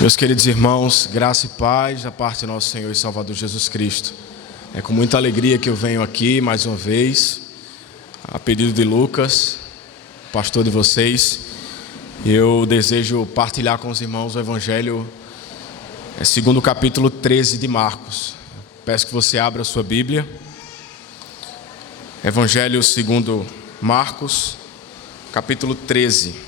Meus queridos irmãos, graça e paz da parte do nosso Senhor e Salvador Jesus Cristo. É com muita alegria que eu venho aqui mais uma vez, a pedido de Lucas, pastor de vocês. Eu desejo partilhar com os irmãos o Evangelho segundo o capítulo 13 de Marcos. Peço que você abra a sua Bíblia. Evangelho segundo Marcos, capítulo 13.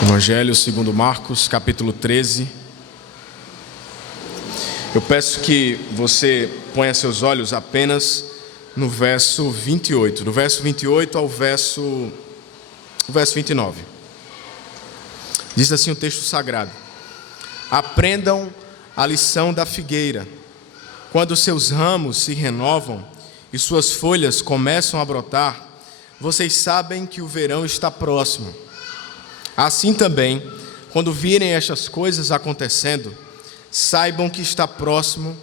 Evangelho segundo Marcos, capítulo 13. Eu peço que você ponha seus olhos apenas no verso 28. Do verso 28 ao verso 29. Diz assim o texto sagrado: Aprendam a lição da figueira. Quando seus ramos se renovam e suas folhas começam a brotar, vocês sabem que o verão está próximo. Assim também, quando virem estas coisas acontecendo, saibam que está próximo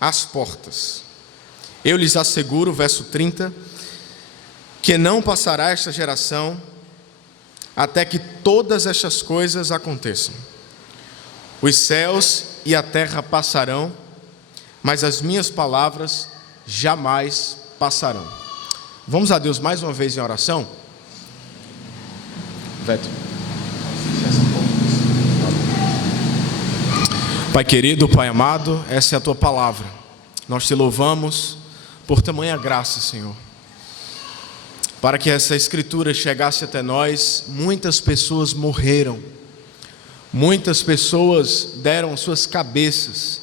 às portas. Eu lhes asseguro, verso 30, que não passará esta geração até que todas estas coisas aconteçam. Os céus e a terra passarão, mas as minhas palavras jamais passarão. Vamos a Deus mais uma vez em oração? Veto. Pai querido, Pai amado, essa é a Tua palavra. Nós Te louvamos por tamanha graça, Senhor. Para que essa Escritura chegasse até nós, muitas pessoas morreram. Muitas pessoas deram suas cabeças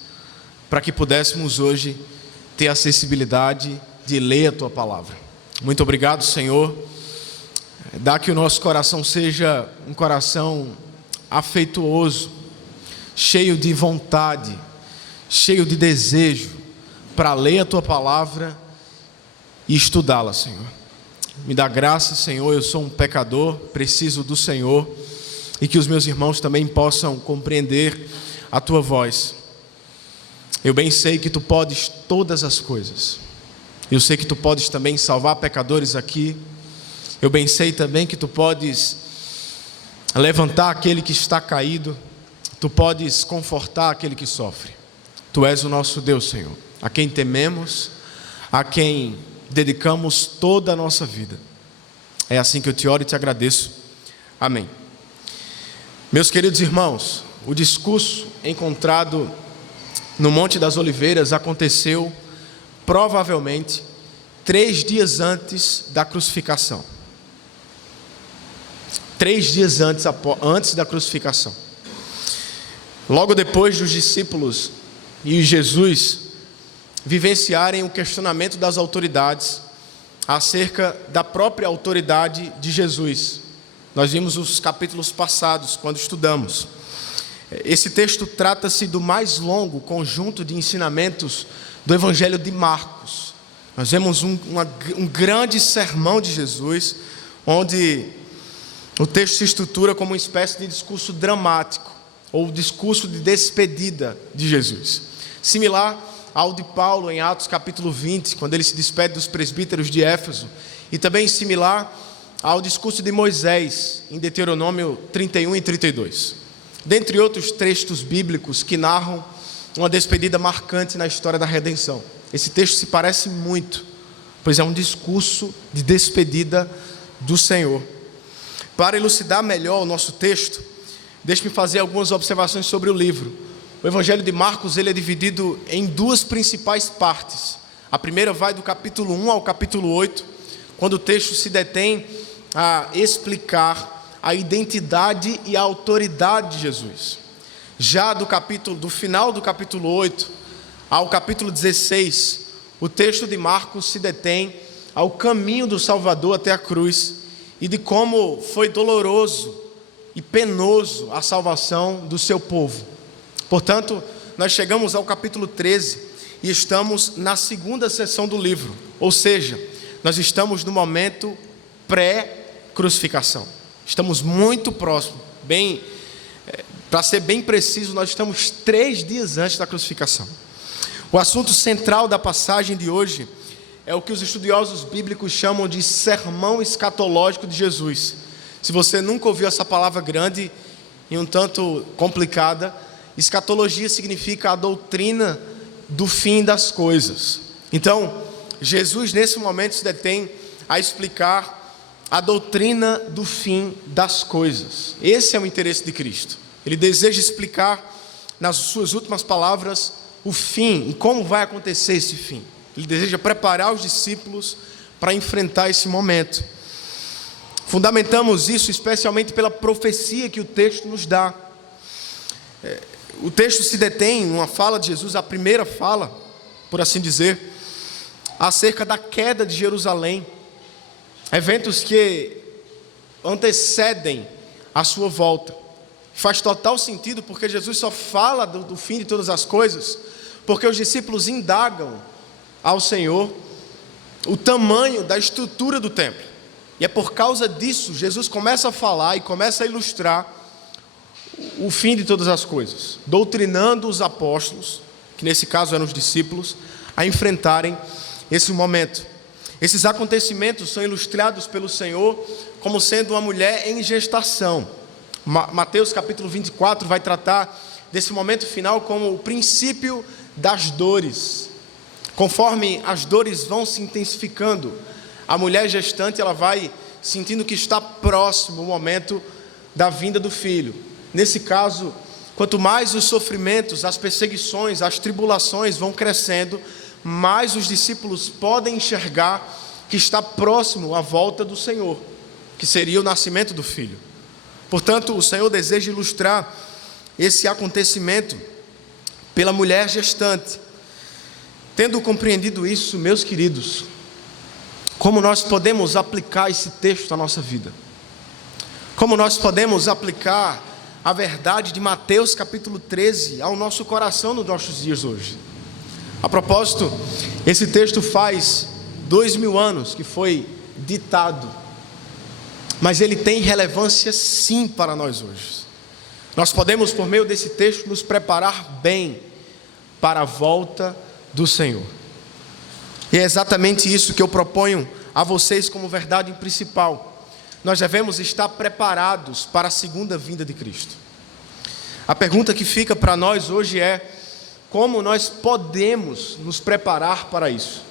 para que pudéssemos hoje ter acessibilidade de ler a Tua palavra. Muito obrigado, Senhor. Dá que o nosso coração seja um coração afetuoso, cheio de vontade, cheio de desejo para ler a Tua palavra e estudá-la, Senhor. Me dá graça, Senhor, eu sou um pecador, preciso do Senhor, e que os meus irmãos também possam compreender a Tua voz. Eu bem sei que Tu podes todas as coisas. Eu sei que Tu podes também salvar pecadores aqui. Eu bem sei também que Tu podes levantar aquele que está caído. Tu podes confortar aquele que sofre. Tu és o nosso Deus, Senhor, a quem tememos, a quem dedicamos toda a nossa vida. É assim que eu Te oro e Te agradeço. Amém. Meus queridos irmãos, o discurso encontrado no Monte das Oliveiras aconteceu provavelmente 3 dias antes da crucificação. 3 dias antes da crucificação. Logo depois dos discípulos e Jesus vivenciarem o questionamento das autoridades acerca da própria autoridade de Jesus. Nós vimos os capítulos passados, quando estudamos. Esse texto trata-se do mais longo conjunto de ensinamentos do Evangelho de Marcos. Nós vemos um grande sermão de Jesus, onde o texto se estrutura como uma espécie de discurso dramático, ou discurso de despedida de Jesus. Similar ao de Paulo em Atos capítulo 20, quando ele se despede dos presbíteros de Éfeso. E também similar ao discurso de Moisés, em Deuteronômio 31 e 32. Dentre outros textos bíblicos que narram uma despedida marcante na história da redenção. Esse texto se parece muito, pois é um discurso de despedida do Senhor. Para elucidar melhor o nosso texto, deixe-me fazer algumas observações sobre o livro. O Evangelho de Marcos ele é dividido em 2 principais partes. A primeira vai do capítulo 1 ao capítulo 8, quando o texto se detém a explicar a identidade e a autoridade de Jesus. Já do final do capítulo 8 ao capítulo 16, o texto de Marcos se detém ao caminho do Salvador até a cruz e de como foi doloroso e penoso a salvação do seu povo. Portanto, nós chegamos ao capítulo 13 e estamos na segunda seção do livro, ou seja, nós estamos no momento pré-crucificação. Estamos muito próximos, para ser bem preciso, nós estamos 3 dias antes da crucificação. O assunto central da passagem de hoje é o que os estudiosos bíblicos chamam de sermão escatológico de Jesus. Se você nunca ouviu essa palavra grande e um tanto complicada, escatologia significa a doutrina do fim das coisas. Então, Jesus nesse momento se detém a explicar a doutrina do fim das coisas. Esse é o interesse de Cristo. Ele deseja explicar nas suas últimas palavras o fim e como vai acontecer esse fim. Ele deseja preparar os discípulos para enfrentar esse momento. Fundamentamos isso especialmente pela profecia que o texto nos dá. O texto se detém em uma fala de Jesus, a primeira fala, por assim dizer, acerca da queda de Jerusalém. Eventos que antecedem a sua volta. Faz total sentido porque Jesus só fala do fim de todas as coisas, porque os discípulos indagam ao Senhor o tamanho da estrutura do templo. E é por causa disso, Jesus começa a falar e começa a ilustrar o fim de todas as coisas, doutrinando os apóstolos, que nesse caso eram os discípulos, a enfrentarem esse momento. Esses acontecimentos são ilustrados pelo Senhor como sendo uma mulher em gestação. Mateus capítulo 24 vai tratar desse momento final como o princípio das dores. Conforme as dores vão se intensificando, a mulher gestante ela vai sentindo que está próximo o momento da vinda do filho. Nesse caso, quanto mais os sofrimentos, as perseguições, as tribulações vão crescendo, mais os discípulos podem enxergar que está próximo a volta do Senhor, que seria o nascimento do filho. Portanto, o Senhor deseja ilustrar esse acontecimento pela mulher gestante. Tendo compreendido isso, meus queridos, como nós podemos aplicar esse texto à nossa vida? Como nós podemos aplicar a verdade de Mateus capítulo 13 ao nosso coração nos nossos dias hoje? A propósito, esse texto faz 2000 anos que foi ditado, mas ele tem relevância sim para nós hoje. Nós podemos, por meio desse texto, nos preparar bem para a volta do Senhor. E é exatamente isso que eu proponho a vocês como verdade principal. Nós devemos estar preparados para a segunda vinda de Cristo. A pergunta que fica para nós hoje é: como nós podemos nos preparar para isso?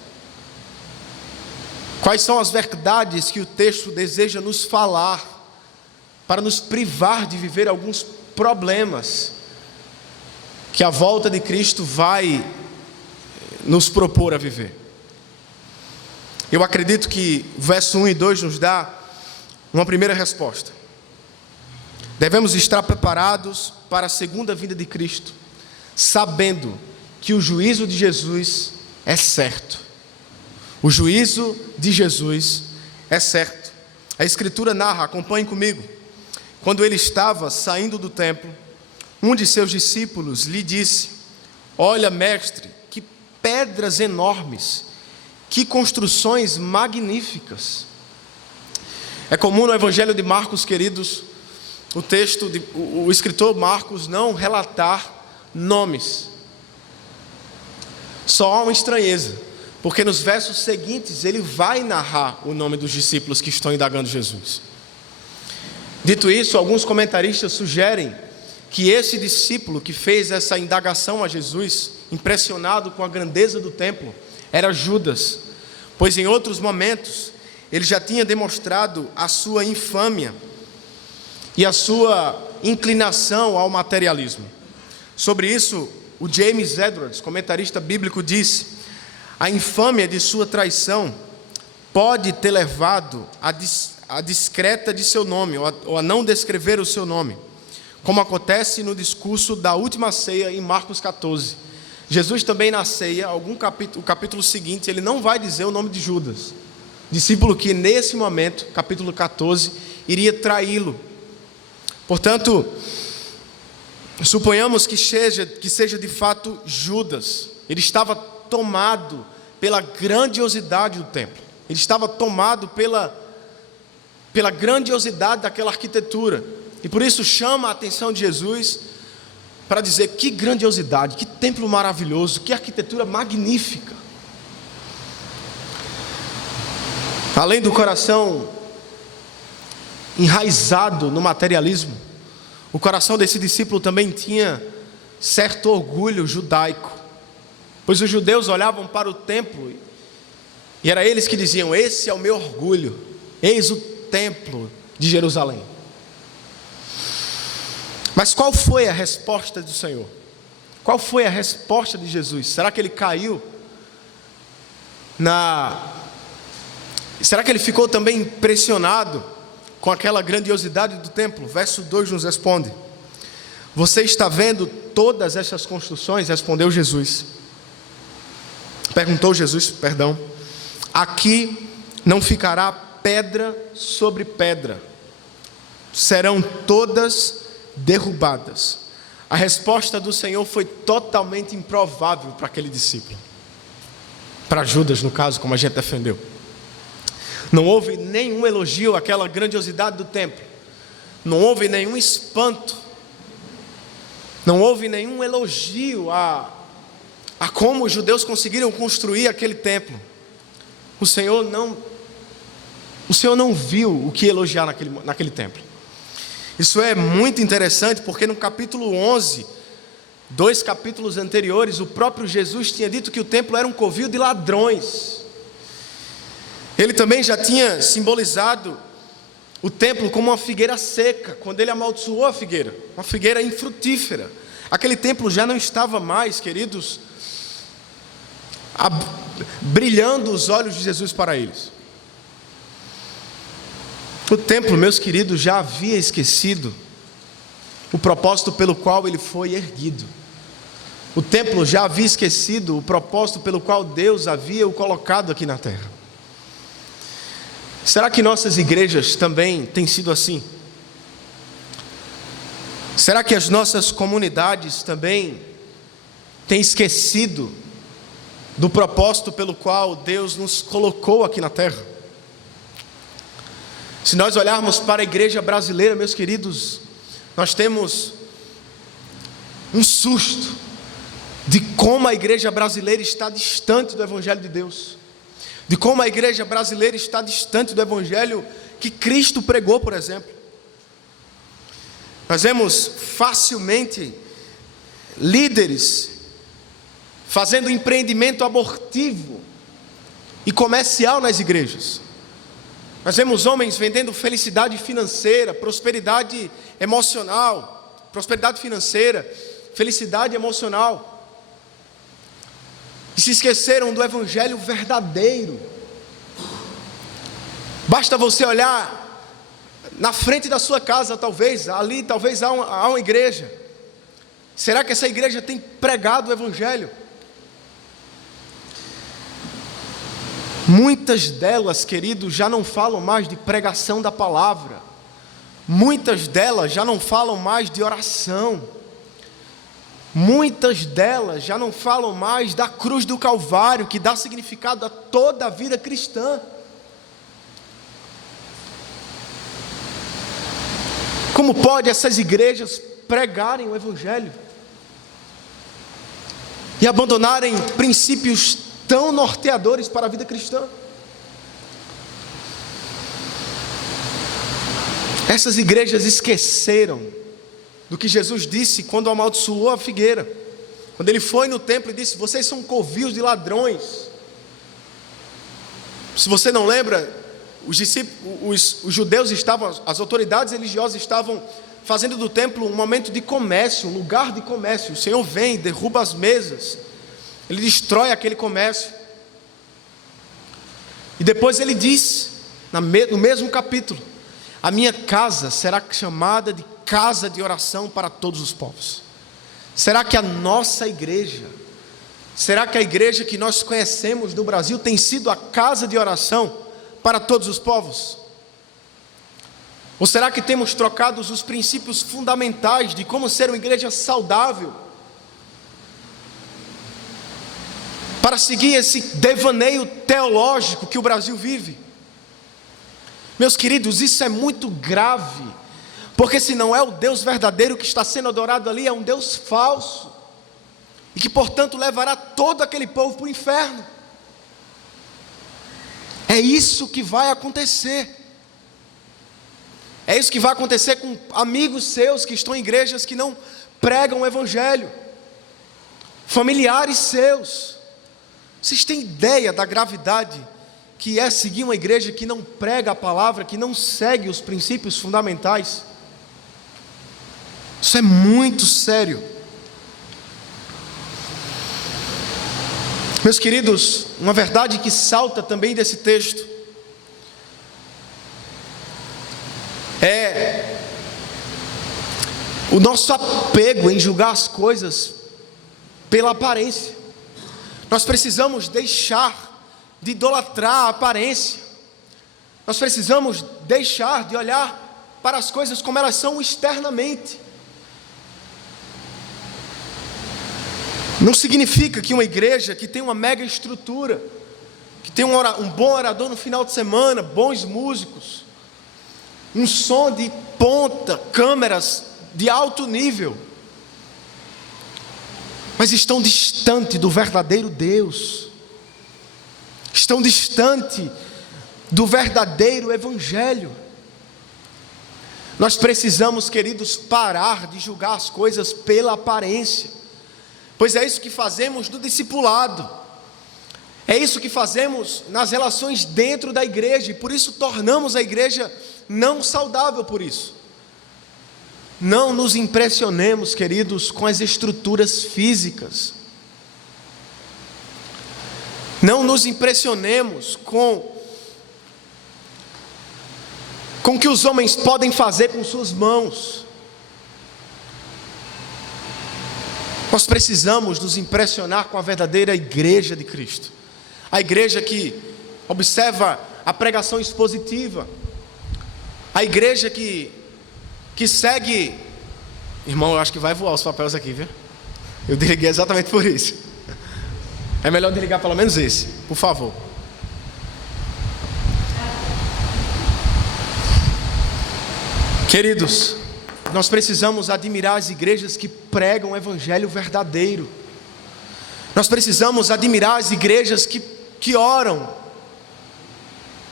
Quais são as verdades que o texto deseja nos falar para nos privar de viver alguns problemas que a volta de Cristo vai nos propor a viver? Eu acredito que o verso 1 e 2 nos dá uma primeira resposta. Devemos estar preparados para a segunda vinda de Cristo, sabendo que o juízo de Jesus é certo. O juízo de Jesus é certo. A Escritura narra, acompanhe comigo. Quando ele estava saindo do templo, um de seus discípulos lhe disse: olha, mestre, que pedras enormes, que construções magníficas. É comum no Evangelho de Marcos, queridos, o escritor Marcos não relatar nomes. Só há uma estranheza, porque nos versos seguintes ele vai narrar o nome dos discípulos que estão indagando Jesus. Dito isso, alguns comentaristas sugerem que esse discípulo que fez essa indagação a Jesus, impressionado com a grandeza do templo, era Judas, pois em outros momentos ele já tinha demonstrado a sua infâmia e a sua inclinação ao materialismo. Sobre isso, o James Edwards, comentarista bíblico, disse: a infâmia de sua traição pode ter levado a discreta de seu nome, ou a não descrever o seu nome, como acontece no discurso da última ceia em Marcos 14. Jesus também na ceia, o capítulo seguinte, ele não vai dizer o nome de Judas, discípulo que nesse momento, capítulo 14, iria traí-lo. Portanto, suponhamos que seja de fato Judas. Ele estava tomado pela grandiosidade do templo. Ele estava tomado pela grandiosidade daquela arquitetura. E por isso chama a atenção de Jesus para dizer: que grandiosidade, que templo maravilhoso, que arquitetura magnífica. Além do coração enraizado no materialismo, o coração desse discípulo também tinha certo orgulho judaico, pois os judeus olhavam para o templo e era eles que diziam: esse é o meu orgulho, eis o templo de Jerusalém. Mas qual foi a resposta do Senhor? Qual foi a resposta de Jesus? Será que ele caiu Será que ele ficou também impressionado com aquela grandiosidade do templo? Verso 2 nos responde: você está vendo todas essas construções? Respondeu Jesus. Perguntou Jesus, perdão. Aqui não ficará pedra sobre pedra, serão todas derrubadas. A resposta do Senhor foi totalmente improvável para aquele discípulo, para Judas no caso, como a gente defendeu. Não houve nenhum elogio àquela grandiosidade do templo, não houve nenhum espanto, não houve nenhum elogio a como os judeus conseguiram construir aquele templo. O Senhor não viu o que elogiar naquele templo. Isso é muito interessante, porque no capítulo 11, 2 capítulos anteriores, o próprio Jesus tinha dito que o templo era um covil de ladrões. Ele também já tinha simbolizado o templo como uma figueira seca, quando ele amaldiçoou a figueira, uma figueira infrutífera. Aquele templo já não estava mais, queridos, brilhando os olhos de Jesus para eles. O templo, meus queridos, já havia esquecido o propósito pelo qual ele foi erguido. O templo já havia esquecido o propósito pelo qual Deus havia o colocado aqui na terra. Será que nossas igrejas também têm sido assim? Será que as nossas comunidades também têm esquecido do propósito pelo qual Deus nos colocou aqui na terra? Se nós olharmos para a igreja brasileira, meus queridos, nós temos um susto de como a igreja brasileira está distante do Evangelho de Deus, de como a igreja brasileira está distante do Evangelho que Cristo pregou, por exemplo. Nós vemos facilmente líderes fazendo empreendimento abortivo e comercial nas igrejas. Nós vemos homens vendendo felicidade financeira, prosperidade emocional, prosperidade financeira, felicidade emocional, e se esqueceram do Evangelho verdadeiro. Basta você olhar na frente da sua casa, talvez há uma igreja. Será que essa igreja tem pregado o Evangelho? Muitas delas, queridos, já não falam mais de pregação da palavra. Muitas delas já não falam mais de oração. Muitas delas já não falam mais da cruz do Calvário, que dá significado a toda a vida cristã. Como pode essas igrejas pregarem o Evangelho e abandonarem princípios tão norteadores para a vida cristã? Essas igrejas esqueceram do que Jesus disse quando amaldiçoou a figueira, quando ele foi no templo e disse: vocês são covios de ladrões. Se você não lembra, os judeus estavam, as autoridades religiosas estavam fazendo do templo um momento de comércio, um lugar de comércio. O Senhor vem, derruba as mesas, ele destrói aquele comércio. E depois ele diz, no mesmo capítulo: a minha casa será chamada de casa de oração para todos os povos. Será que a nossa igreja, será que a igreja que nós conhecemos no Brasil tem sido a casa de oração para todos os povos? Ou será que temos trocado os princípios fundamentais de como ser uma igreja saudável para seguir esse devaneio teológico que o Brasil vive? Meus queridos, isso é muito grave, porque se não é o Deus verdadeiro que está sendo adorado ali, é um Deus falso, e que portanto levará todo aquele povo para o inferno. É isso que vai acontecer. É isso que vai acontecer com amigos seus que estão em igrejas que não pregam o evangelho, familiares seus. Vocês têm ideia da gravidade que é seguir uma igreja que não prega a palavra, que não segue os princípios fundamentais? Isso é muito sério. Meus queridos, uma verdade que salta também desse texto é o nosso apego em julgar as coisas pela aparência. Nós precisamos deixar de idolatrar a aparência. Nós precisamos deixar de olhar para as coisas como elas são externamente. Não significa que uma igreja que tem uma mega estrutura, que tem um bom orador no final de semana, bons músicos, um som de ponta, câmeras de alto nível, mas estão distante do verdadeiro Deus, estão distante do verdadeiro Evangelho. Nós precisamos, queridos, parar de julgar as coisas pela aparência, pois é isso que fazemos no discipulado, é isso que fazemos nas relações dentro da igreja, e por isso tornamos a igreja não saudável por isso. Não nos impressionemos, queridos, com as estruturas físicas. Não nos impressionemos com o que os homens podem fazer com suas mãos. Nós precisamos nos impressionar com a verdadeira igreja de Cristo. A igreja que observa a pregação expositiva. A igreja que segue... Irmão, eu acho que vai voar os papéis aqui, viu? Eu desliguei exatamente por isso. É melhor desligar pelo menos esse, por favor. Queridos, nós precisamos admirar as igrejas que pregam o evangelho verdadeiro. Nós precisamos admirar as igrejas que oram.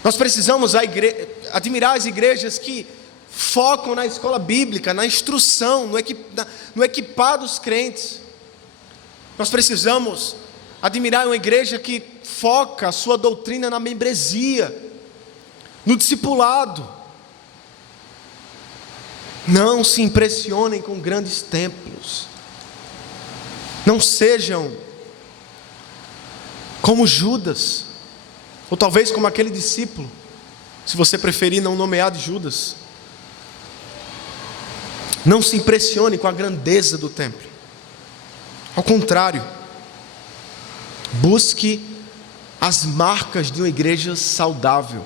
Nós precisamos admirar as igrejas que focam na escola bíblica, na instrução, no equipar dos crentes. Nós precisamos admirar uma igreja que foca a sua doutrina na membresia, no discipulado. Não se impressionem com grandes templos. Não sejam como Judas, ou talvez como aquele discípulo, se você preferir não nomear de Judas. Não se impressione com a grandeza do templo. Ao contrário, busque as marcas de uma igreja saudável.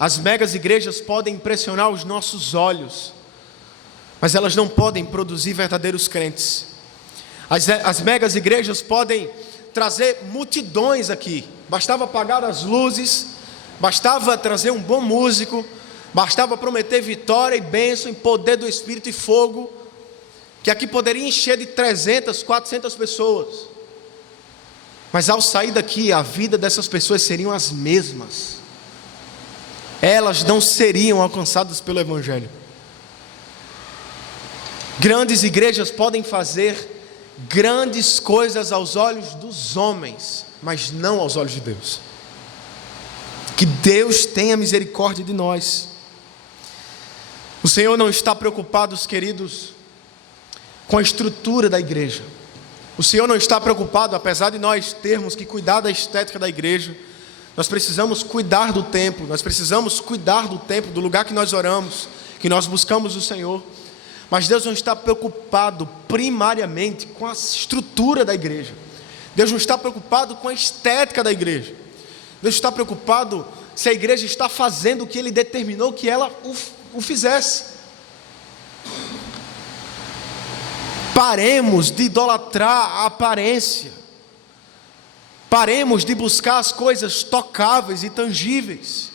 As megas igrejas podem impressionar os nossos olhos, mas elas não podem produzir verdadeiros crentes. As megas igrejas podem trazer multidões aqui. Bastava apagar as luzes, bastava trazer um bom músico, bastava prometer vitória e bênção em poder do Espírito e fogo, que aqui poderia encher de 300, 400 pessoas. Mas ao sair daqui, a vida dessas pessoas seriam as mesmas. Elas não seriam alcançadas pelo Evangelho. Grandes igrejas podem fazer grandes coisas aos olhos dos homens, mas não aos olhos de Deus. Que Deus tenha misericórdia de nós. O Senhor não está preocupado, queridos, com a estrutura da igreja. O Senhor não está preocupado, apesar de nós termos que cuidar da estética da igreja. Nós precisamos cuidar do templo, do lugar que nós oramos, que nós buscamos o Senhor. Mas Deus não está preocupado primariamente com a estrutura da igreja. Deus não está preocupado com a estética da igreja. Deus está preocupado se a igreja está fazendo o que Ele determinou que ela o fizesse. Paremos de idolatrar a aparência. Paremos de buscar as coisas tocáveis e tangíveis.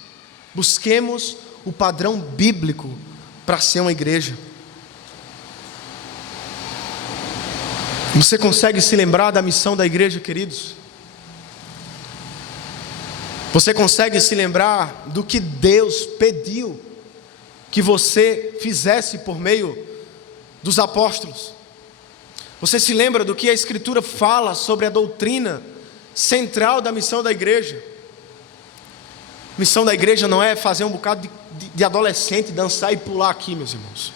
Busquemos o padrão bíblico para ser uma igreja. Você consegue se lembrar da missão da igreja, queridos? Você consegue se lembrar do que Deus pediu que você fizesse por meio dos apóstolos? Você se lembra do que a Escritura fala sobre a doutrina central da missão da igreja? A missão da igreja não é fazer um bocado de adolescente dançar e pular aqui, meus irmãos.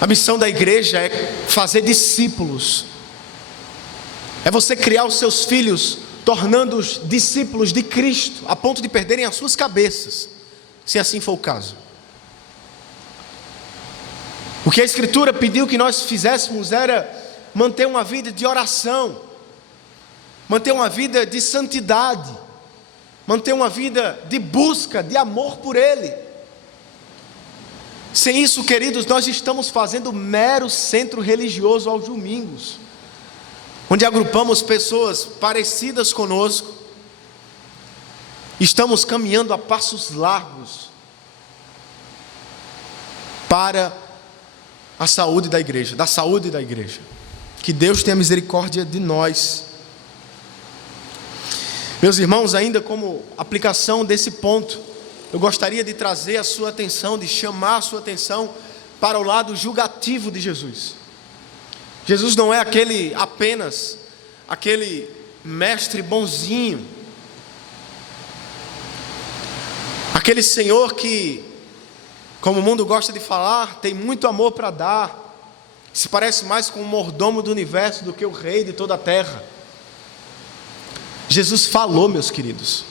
A missão da igreja é fazer discípulos. É você criar os seus filhos, tornando-os discípulos de Cristo, a ponto de perderem as suas cabeças, se assim for o caso. O que a Escritura pediu que nós fizéssemos era manter uma vida de oração, manter uma vida de santidade, manter uma vida de busca, de amor por Ele. Sem isso, queridos, nós estamos fazendo mero centro religioso aos domingos, onde agrupamos pessoas parecidas conosco. Estamos caminhando a passos largos para a saúde da igreja, da saúde da igreja. Que Deus tenha misericórdia de nós. Meus irmãos, ainda como aplicação desse ponto, eu gostaria de trazer a sua atenção, de chamar a sua atenção para o lado julgativo de Jesus. Jesus não é apenas aquele mestre bonzinho, aquele Senhor que, como o mundo gosta de falar, tem muito amor para dar, se parece mais com o mordomo do universo do que o rei de toda a terra. Jesus falou, meus queridos,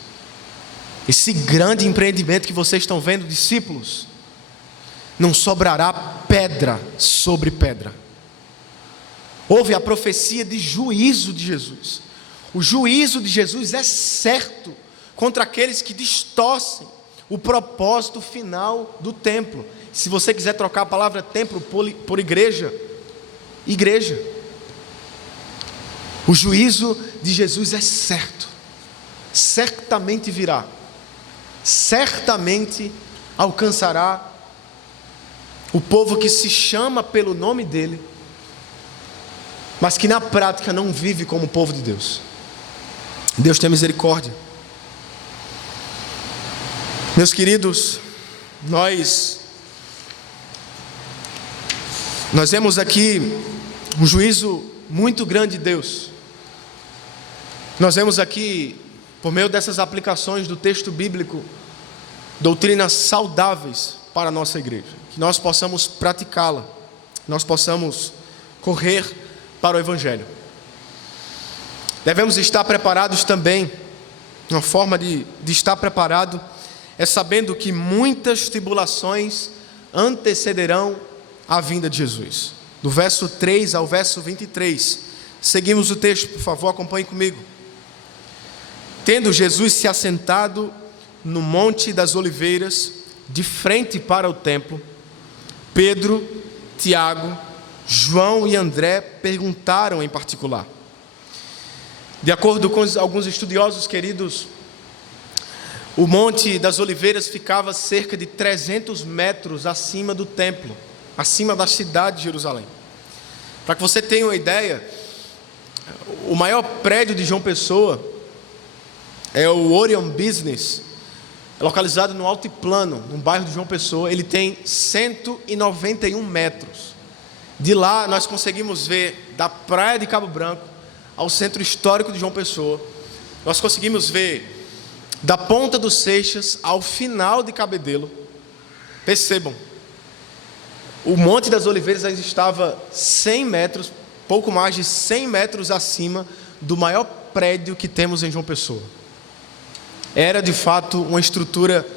esse grande empreendimento que vocês estão vendo, discípulos, não sobrará pedra sobre pedra. Houve a profecia de juízo de Jesus. O juízo de Jesus é certo contra aqueles que distorcem o propósito final do templo. Se você quiser trocar a palavra templo por igreja, igreja. O juízo de Jesus é certo, certamente virá, certamente alcançará o povo que se chama pelo nome dele, mas que na prática não vive como povo de Deus. Deus tenha misericórdia. Meus queridos, nós vemos aqui um juízo muito grande de Deus. Nós vemos aqui, por meio dessas aplicações do texto bíblico, doutrinas saudáveis para a nossa igreja, que nós possamos praticá-la, nós possamos correr para o Evangelho. Devemos estar preparados também. Uma forma de estar preparado é sabendo que muitas tribulações antecederão a vinda de Jesus. Do verso 3 ao verso 23, seguimos o texto, por favor, acompanhe comigo. Tendo Jesus se assentado no Monte das Oliveiras, de frente para o templo, Pedro, Tiago, João e André perguntaram em particular. De acordo com alguns estudiosos, queridos, o Monte das Oliveiras ficava cerca de 300 metros acima do templo, acima da cidade de Jerusalém. Para que você tenha uma ideia, o maior prédio de João Pessoa é o Orion Business, localizado no altiplano, no bairro de João Pessoa. Ele tem 191 metros. De lá nós conseguimos ver, da praia de Cabo Branco ao centro histórico de João Pessoa, nós conseguimos ver da Ponta dos Seixas ao final de Cabedelo. Percebam, o Monte das Oliveiras ainda estava 100 metros, pouco mais de 100 metros acima do maior prédio que temos em João Pessoa. Era de fato uma estrutura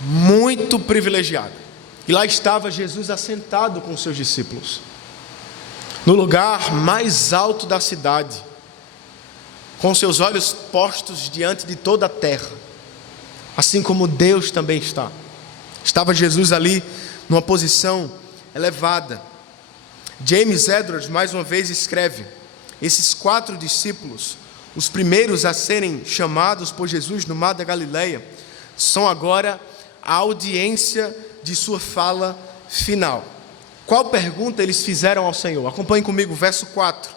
muito privilegiada. E lá estava Jesus assentado com seus discípulos, no lugar mais alto da cidade, com seus olhos postos diante de toda a terra, assim como Deus também está. Estava Jesus ali numa posição elevada. James Edwards mais uma vez escreve: esses 4 discípulos, os primeiros a serem chamados por Jesus no mar da Galileia, são agora a audiência de sua fala final. Qual pergunta eles fizeram ao Senhor? Acompanhe comigo o verso 4.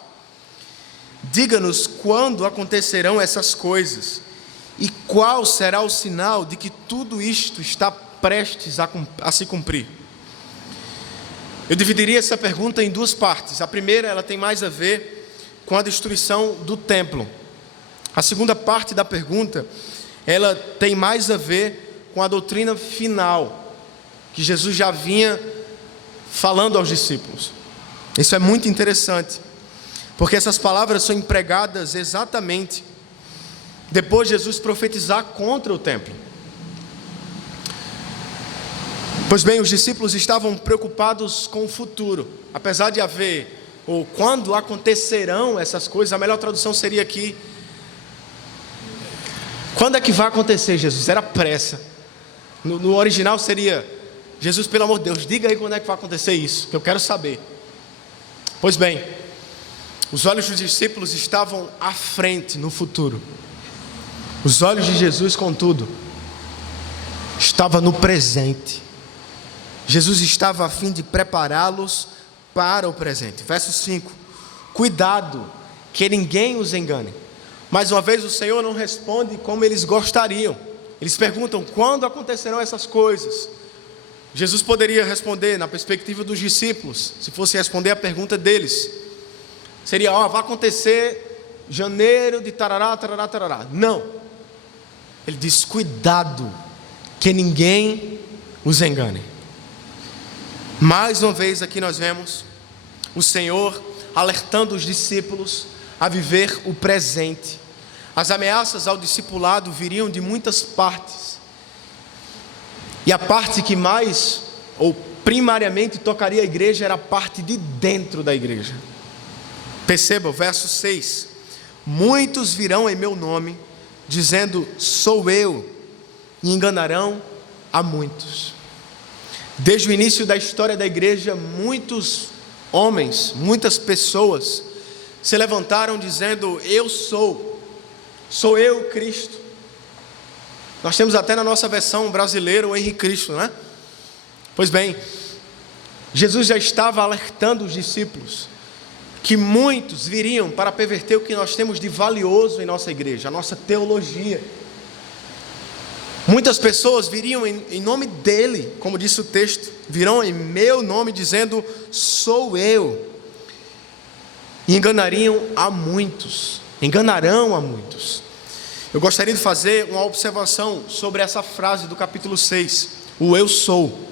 Diga-nos quando acontecerão essas coisas e qual será o sinal de que tudo isto está prestes a se cumprir. Eu dividiria essa pergunta em 2 partes. A primeira, ela tem mais a ver com a destruição do templo. A segunda parte da pergunta, ela tem mais a ver com a doutrina final, que Jesus já vinha falando aos discípulos. Isso é muito interessante, porque essas palavras são empregadas exatamente depois de Jesus profetizar contra o templo. Pois bem, os discípulos estavam preocupados com o futuro, apesar de haver, ou quando acontecerão essas coisas, a melhor tradução seria aqui: quando é que vai acontecer, Jesus? Era pressa. No original seria: Jesus, pelo amor de Deus, diga aí quando é que vai acontecer isso, que eu quero saber. Pois bem, os olhos dos discípulos estavam à frente, no futuro. Os olhos de Jesus, contudo, estavam no presente. Jesus estava a fim de prepará-los para o presente. Verso 5: cuidado, que ninguém os engane. Mais uma vez o Senhor não responde como eles gostariam. Eles perguntam: quando acontecerão essas coisas? Jesus poderia responder na perspectiva dos discípulos, se fosse responder a pergunta deles. Seria: vai acontecer janeiro de tarará, tarará, tarará. Não. Ele diz: cuidado, que ninguém os engane. Mais uma vez aqui nós vemos o Senhor alertando os discípulos a viver o presente. As ameaças ao discipulado viriam de muitas partes, e a parte que mais, ou primariamente, tocaria a igreja era a parte de dentro da igreja. Perceba o verso 6: muitos virão em meu nome, dizendo: sou eu, e enganarão a muitos. Desde o início da história da igreja, muitos homens, muitas pessoas se levantaram dizendo: eu sou eu Cristo. Nós temos até na nossa versão brasileira o Henrique Cristo, não é? Pois bem, Jesus já estava alertando os discípulos que muitos viriam para perverter o que nós temos de valioso em nossa igreja, a nossa teologia. Muitas pessoas viriam em nome dele, como disse o texto, virão em meu nome dizendo: sou eu, e enganarão a muitos. Eu gostaria de fazer uma observação sobre essa frase do capítulo 6, o eu sou.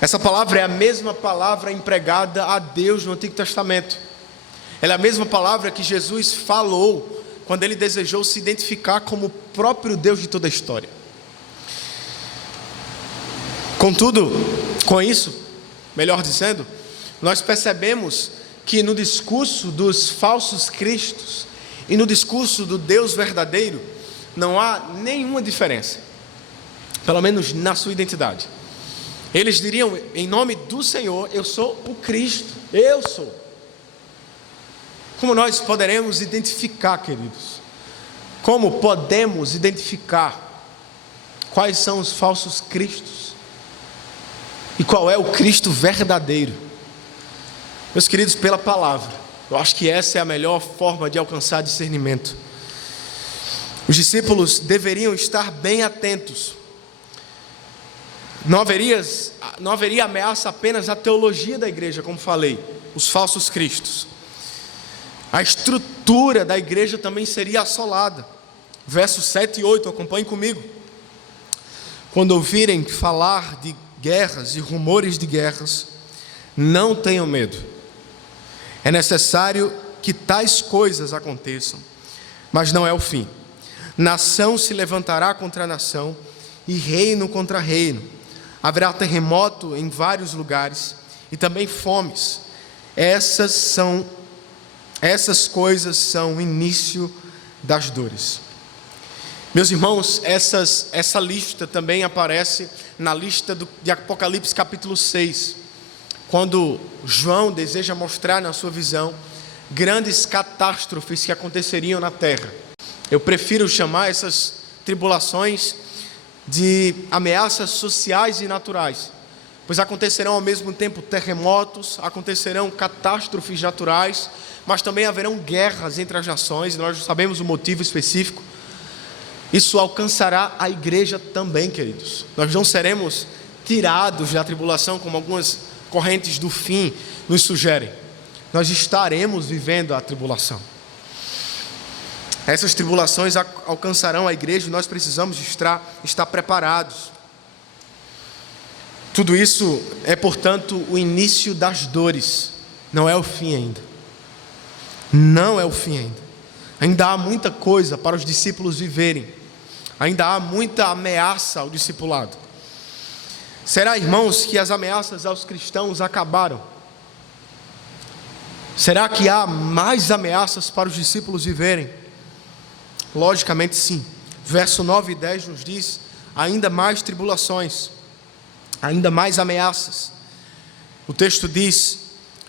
Essa palavra é a mesma palavra empregada a Deus no Antigo Testamento. Ela é a mesma palavra que Jesus falou quando ele desejou se identificar como o próprio Deus de toda a história. Contudo, com isso, melhor dizendo, nós percebemos que no discurso dos falsos cristos e no discurso do Deus verdadeiro não há nenhuma diferença, pelo menos na sua identidade. Eles diriam em nome do Senhor: eu sou o Cristo, eu sou. Como nós poderemos identificar, queridos? Como podemos identificar quais são os falsos cristos e qual é o Cristo verdadeiro? Meus queridos, pela palavra. Eu acho que essa é a melhor forma de alcançar discernimento. Os discípulos deveriam estar bem atentos. Não haveria ameaça apenas à teologia da igreja, como falei, os falsos cristos. A estrutura da igreja também seria assolada. Versos 7 e 8, acompanhem comigo. Quando ouvirem falar de guerras e rumores de guerras, não tenham medo. É necessário que tais coisas aconteçam, mas não é o fim. Nação se levantará contra nação e reino contra reino. Haverá terremoto em vários lugares e também fomes. Essas coisas são o início das dores. Meus irmãos, essa lista também aparece na lista de Apocalipse capítulo 6, quando João deseja mostrar na sua visão grandes catástrofes que aconteceriam na terra. Eu prefiro chamar essas tribulações de ameaças sociais e naturais, pois acontecerão ao mesmo tempo terremotos, acontecerão catástrofes naturais, mas também haverão guerras entre as nações. Nós sabemos o motivo específico. Isso alcançará a igreja também, queridos. Nós não seremos tirados da tribulação, como algumas correntes do fim nos sugerem. Nós estaremos vivendo a tribulação. Essas tribulações alcançarão a igreja e nós precisamos estar preparados. Tudo isso é, portanto, o início das dores. Não é o fim ainda. Não é o fim ainda. Ainda há muita coisa para os discípulos viverem. Ainda há muita ameaça ao discipulado. Será, irmãos, que as ameaças aos cristãos acabaram? Será que há mais ameaças para os discípulos viverem? Logicamente sim. Verso 9 e 10 nos diz: ainda mais tribulações, ainda mais ameaças. O texto diz: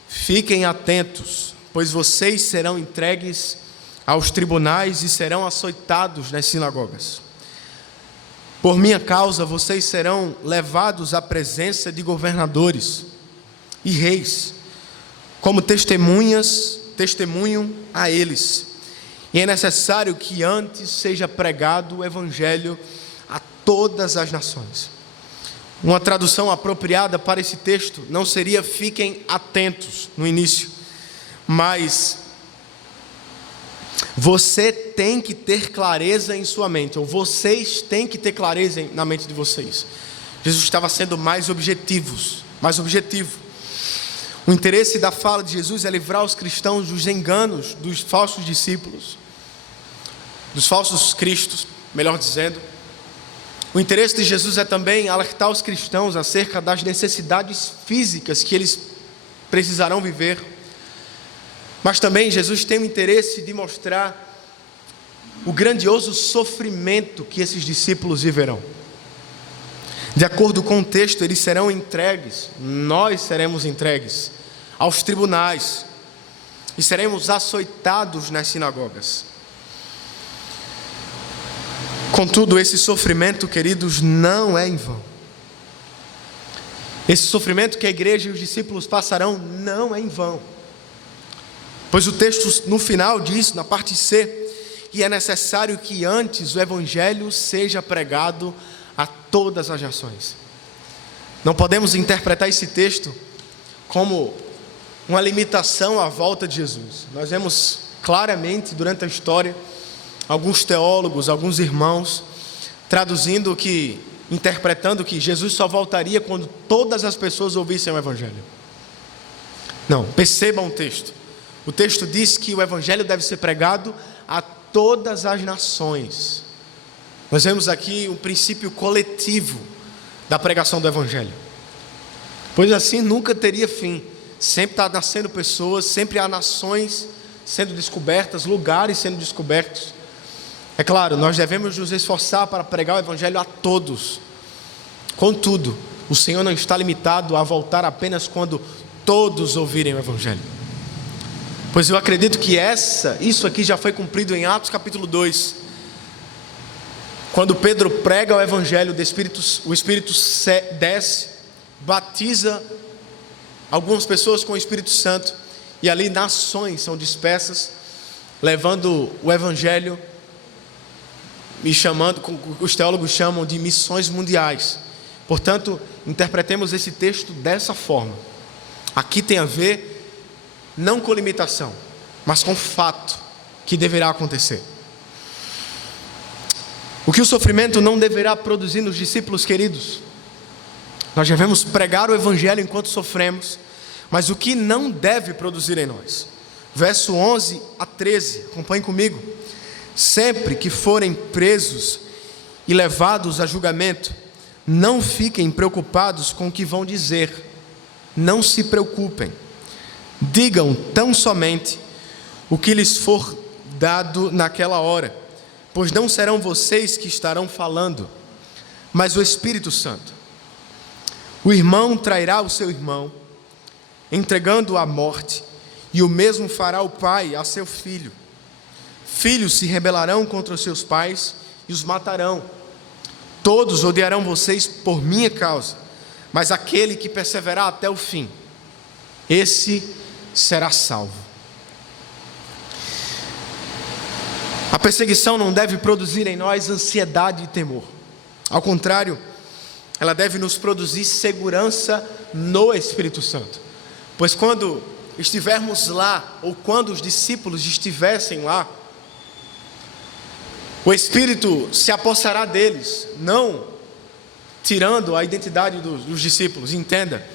fiquem atentos, pois vocês serão entregues aos tribunais e serão açoitados nas sinagogas. Por minha causa vocês serão levados à presença de governadores e reis, como testemunho a eles. E é necessário que antes seja pregado o evangelho a todas as nações. Uma tradução apropriada para esse texto não seria fiquem atentos no início, mas você tem que ter clareza em sua mente, ou vocês têm que ter clareza na mente de vocês. Jesus estava sendo mais objetivo. O interesse da fala de Jesus é livrar os cristãos dos enganos dos falsos discípulos, dos falsos cristos, melhor dizendo. O interesse de Jesus é também alertar os cristãos acerca das necessidades físicas que eles precisarão viver. Mas também Jesus tem o interesse de mostrar o grandioso sofrimento que esses discípulos viverão. De acordo com o texto, eles serão entregues, nós seremos entregues aos tribunais e seremos açoitados nas sinagogas. Contudo, esse sofrimento, queridos, não é em vão. Esse sofrimento que a igreja e os discípulos passarão não é em vão. Pois o texto no final diz, na parte C, que é necessário que antes o evangelho seja pregado a todas as nações. Não podemos interpretar esse texto como uma limitação à volta de Jesus. Nós vemos claramente durante a história alguns teólogos, alguns irmãos interpretando que Jesus só voltaria quando todas as pessoas ouvissem o evangelho. Não, percebam o texto. O texto diz que o evangelho deve ser pregado a todas as nações. Nós vemos aqui um princípio coletivo da pregação do evangelho. Pois assim nunca teria fim. Sempre está nascendo pessoas, sempre há nações sendo descobertas, lugares sendo descobertos. É claro, nós devemos nos esforçar para pregar o evangelho a todos. Contudo, o Senhor não está limitado a voltar apenas quando todos ouvirem o evangelho. Pois eu acredito que isso aqui já foi cumprido em Atos capítulo 2. Quando Pedro prega o evangelho, o Espírito desce, batiza algumas pessoas com o Espírito Santo, e ali nações são dispersas, levando o evangelho e chamando, os teólogos chamam de missões mundiais. Portanto, interpretemos esse texto dessa forma. Aqui tem a ver não com limitação, mas com fato que deverá acontecer. O que o sofrimento não deverá produzir nos discípulos queridos? Nós devemos pregar o evangelho enquanto sofremos, mas o que não deve produzir em nós? Verso 11 a 13, acompanhe comigo. Sempre que forem presos e levados a julgamento, não fiquem preocupados com o que vão dizer. Não se preocupem. Digam tão somente o que lhes for dado naquela hora, pois não serão vocês que estarão falando, mas o Espírito Santo. O irmão trairá o seu irmão, entregando-o à morte, e o mesmo fará o pai a seu filho. Filhos se rebelarão contra os seus pais e os matarão. Todos odiarão vocês por minha causa, mas aquele que perseverar até o fim, esse será salvo. A perseguição não deve produzir em nós ansiedade e temor. Ao contrário, ela deve nos produzir segurança no Espírito Santo. Pois quando estivermos lá, ou quando os discípulos estivessem lá, o Espírito se apossará deles, não tirando a identidade dos discípulos. Entenda,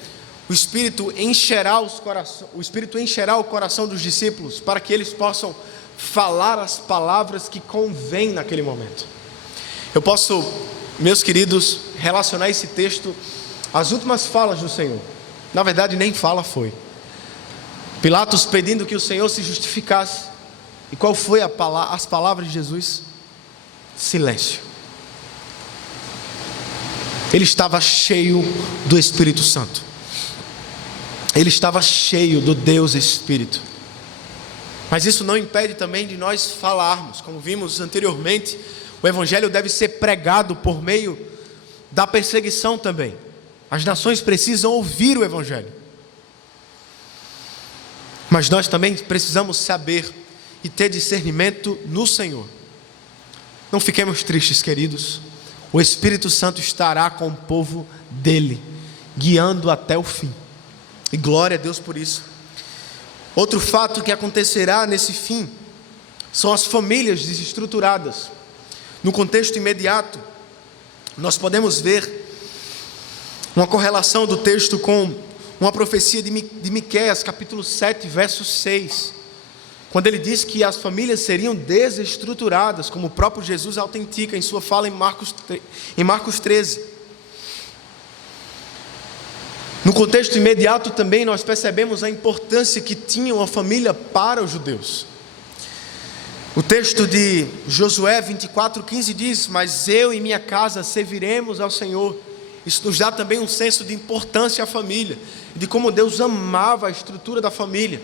o Espírito encherá o coração dos discípulos para que eles possam falar as palavras que convêm naquele momento. Eu posso, meus queridos, relacionar esse texto às últimas falas do Senhor. Na verdade, nem fala foi. Pilatos pedindo que o Senhor se justificasse. E qual foi as palavras de Jesus? Silêncio. Ele estava cheio do Espírito Santo. Ele estava cheio do Deus Espírito. Mas isso não impede também de nós falarmos. Como vimos anteriormente, o Evangelho deve ser pregado por meio da perseguição também. As nações precisam ouvir o Evangelho. Mas nós também precisamos saber e ter discernimento no Senhor. Não fiquemos tristes, queridos. O Espírito Santo estará com o povo dele, guiando até o fim. E glória a Deus por isso. Outro fato que acontecerá nesse fim são as famílias desestruturadas. No contexto imediato, nós podemos ver uma correlação do texto com uma profecia de Miqueias, capítulo 7, verso 6, quando ele diz que as famílias seriam desestruturadas, como o próprio Jesus autentica em sua fala em Marcos 13. No contexto imediato também nós percebemos a importância que tinha uma família para os judeus. O texto de Josué 24:15 diz: mas eu e minha casa serviremos ao Senhor. Isso nos dá também um senso de importância à família, de como Deus amava a estrutura da família.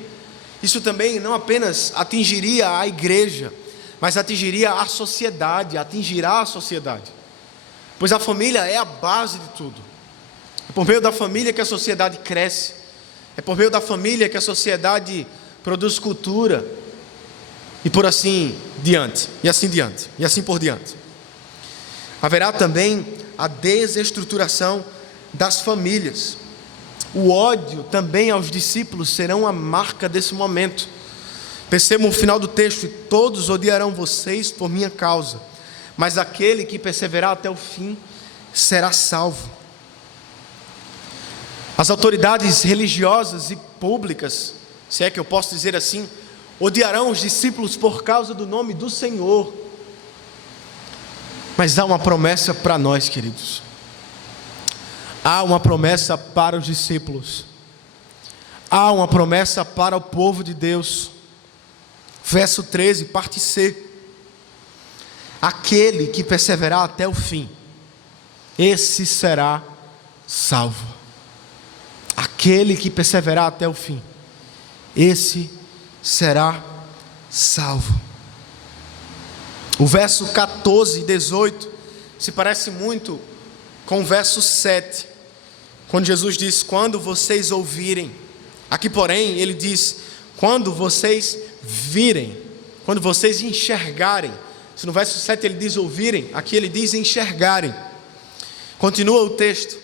Isso também não apenas atingiria a igreja, mas atingiria a sociedade, atingirá a sociedade. Pois a família é a base de tudo. É por meio da família que a sociedade cresce. É por meio da família que a sociedade produz cultura. E por assim diante, e assim diante, e assim por diante. Haverá também a desestruturação das famílias. O ódio também aos discípulos serão a marca desse momento. Percebam o final do texto: e todos odiarão vocês por minha causa, mas aquele que perseverar até o fim será salvo. As autoridades religiosas e públicas, se é que eu posso dizer assim, odiarão os discípulos por causa do nome do Senhor. Mas há uma promessa para nós, queridos. Há uma promessa para os discípulos. Há uma promessa para o povo de Deus. Verso 13, parte C. Aquele que perseverar até o fim, esse será salvo. Aquele que perseverar até o fim, esse será salvo. O verso 14 e 18 se parece muito com o verso 7, quando Jesus diz: quando vocês ouvirem. Aqui porém ele diz: quando vocês virem, quando vocês enxergarem. Se no verso 7 ele diz ouvirem, aqui ele diz enxergarem. Continua o texto: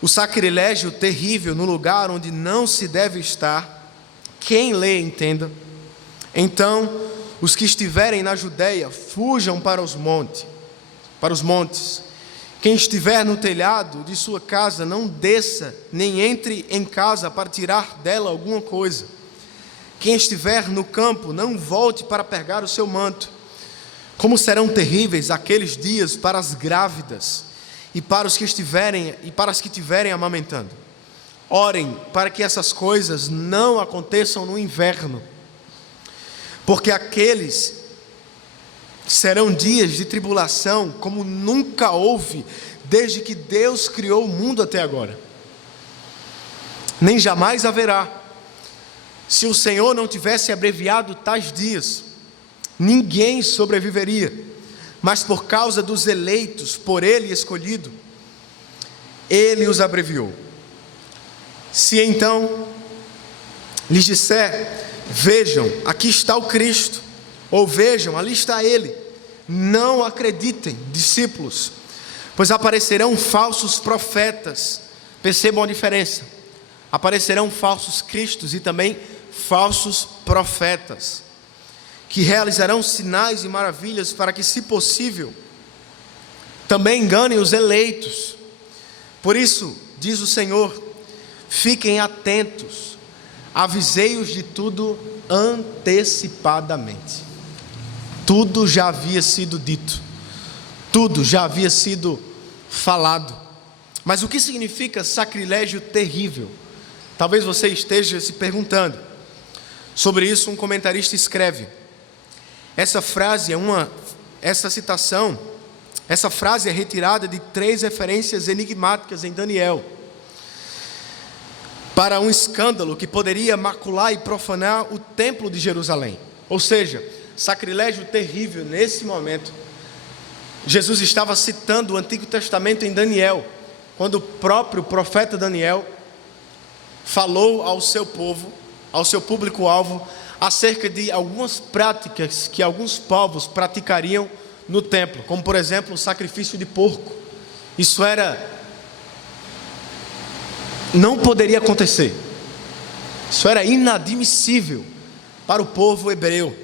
o sacrilégio terrível no lugar onde não se deve estar, quem lê entenda. Então os que estiverem na Judeia fujam para os montes. Quem estiver no telhado de sua casa não desça, nem entre em casa para tirar dela alguma coisa. Quem estiver no campo não volte para pegar o seu manto. Como serão terríveis aqueles dias para as grávidas e para as que estiverem amamentando. Orem para que essas coisas não aconteçam no inverno, porque aqueles serão dias de tribulação como nunca houve desde que Deus criou o mundo até agora. Nem jamais haverá. Se o Senhor não tivesse abreviado tais dias, ninguém sobreviveria, mas por causa dos eleitos, por Ele escolhido, Ele os abreviou. Se então lhes disser, vejam, aqui está o Cristo, ou vejam, ali está Ele, não acreditem, discípulos, pois aparecerão falsos profetas. Percebam a diferença: aparecerão falsos cristos e também falsos profetas, que realizarão sinais e maravilhas para que, se possível, também enganem os eleitos. Por isso, diz o Senhor, fiquem atentos, avisei-os de tudo antecipadamente. Tudo já havia sido dito, tudo já havia sido falado. Mas o que significa sacrilégio terrível? Talvez você esteja se perguntando. Sobre isso, um comentarista escreve: essa frase é retirada de 3 referências enigmáticas em Daniel, para um escândalo que poderia macular e profanar o templo de Jerusalém. Ou seja, sacrilégio terrível. Nesse momento, Jesus estava citando o Antigo Testamento em Daniel, quando o próprio profeta Daniel falou ao seu povo, ao seu público-alvo, acerca de algumas práticas que alguns povos praticariam no templo, como por exemplo o sacrifício de porco. Isso não poderia acontecer, isso era inadmissível para o povo hebreu,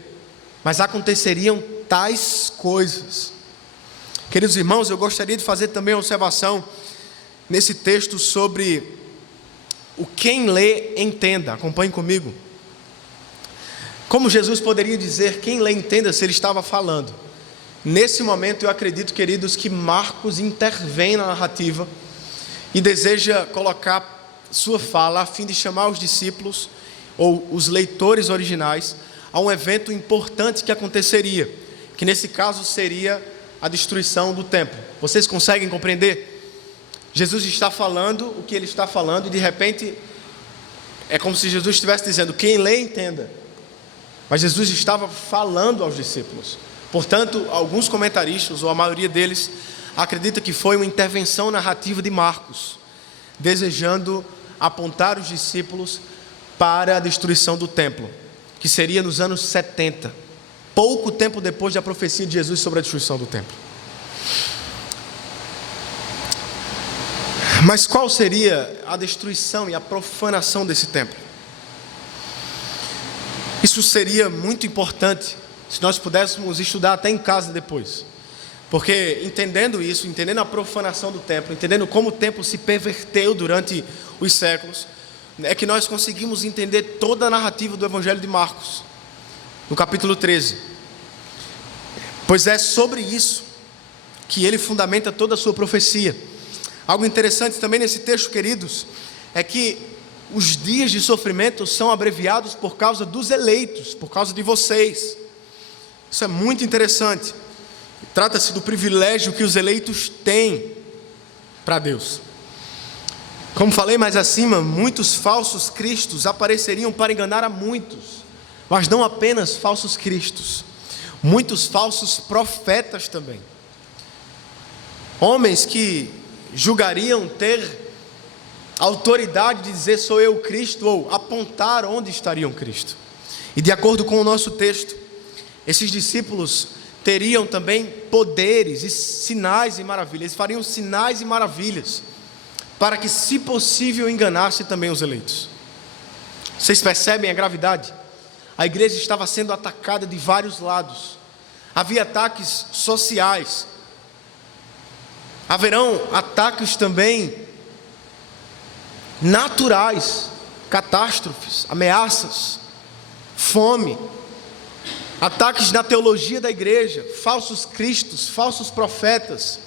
mas aconteceriam tais coisas. Queridos irmãos, eu gostaria de fazer também uma observação nesse texto sobre o quem lê entenda. Acompanhe comigo. Como Jesus poderia dizer quem lê entenda se ele estava falando? Nesse momento eu acredito, queridos, que Marcos intervém na narrativa e deseja colocar sua fala a fim de chamar os discípulos ou os leitores originais a um evento importante que aconteceria, que nesse caso seria a destruição do templo. Vocês conseguem compreender? Jesus está falando o que ele está falando e de repente é como se Jesus estivesse dizendo, quem lê entenda. Mas Jesus estava falando aos discípulos. Portanto, alguns comentaristas, ou a maioria deles, acredita que foi uma intervenção narrativa de Marcos, desejando apontar os discípulos para a destruição do templo, que seria nos anos 70, pouco tempo depois da profecia de Jesus sobre a destruição do templo. Mas qual seria a destruição e a profanação desse templo? Isso seria muito importante se nós pudéssemos estudar até em casa depois, porque entendendo isso, entendendo a profanação do templo, entendendo como o templo se perverteu durante os séculos, é que nós conseguimos entender toda a narrativa do Evangelho de Marcos, no capítulo 13, pois é sobre isso que ele fundamenta toda a sua profecia. Algo interessante também nesse texto, queridos, é que os dias de sofrimento são abreviados por causa dos eleitos, por causa de vocês. Isso é muito interessante. Trata-se do privilégio que os eleitos têm para Deus. Como falei mais acima, muitos falsos cristos apareceriam para enganar a muitos, mas não apenas falsos cristos, muitos falsos profetas também. Homens que julgariam ter autoridade de dizer sou eu Cristo, ou apontar onde estaria Cristo. E de acordo com o nosso texto, esses discípulos teriam também poderes e sinais e maravilhas. Eles fariam sinais e maravilhas para que, se possível, enganasse também os eleitos. Vocês percebem a gravidade? A igreja estava sendo atacada de vários lados. Havia ataques sociais. Haverão ataques também naturais, catástrofes, ameaças, fome, ataques na teologia da igreja, falsos cristos, falsos profetas.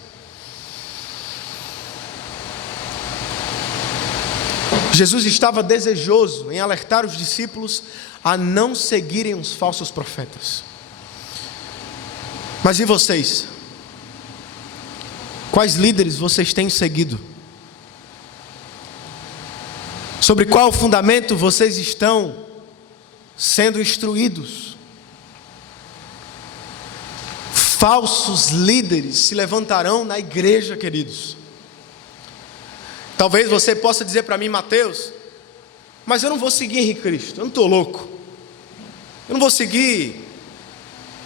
Jesus estava desejoso em alertar os discípulos a não seguirem os falsos profetas. Mas e vocês? Quais líderes vocês têm seguido? Sobre qual fundamento vocês estão sendo instruídos. Falsos líderes se levantarão na igreja, queridos. Talvez você possa dizer para mim: Mateus, mas eu não vou seguir Henrique Cristo, eu não estou louco. Eu não vou seguir,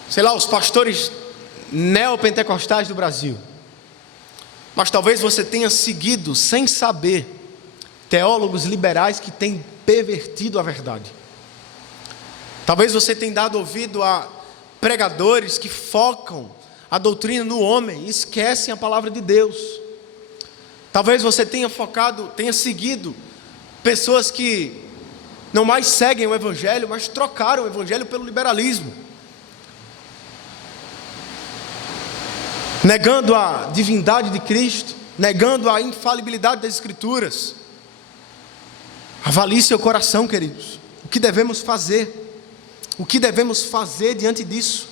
sei lá, os pastores neopentecostais do Brasil. Mas talvez você tenha seguido, sem saber, teólogos liberais que têm pervertido a verdade. Talvez você tenha dado ouvido a pregadores que focam a doutrina no homem e esquecem a palavra de Deus. Talvez você tenha seguido pessoas que não mais seguem o Evangelho, mas trocaram o Evangelho pelo liberalismo, negando a divindade de Cristo, negando a infalibilidade das Escrituras. Avalie seu coração, queridos. O que devemos fazer? O que devemos fazer diante disso?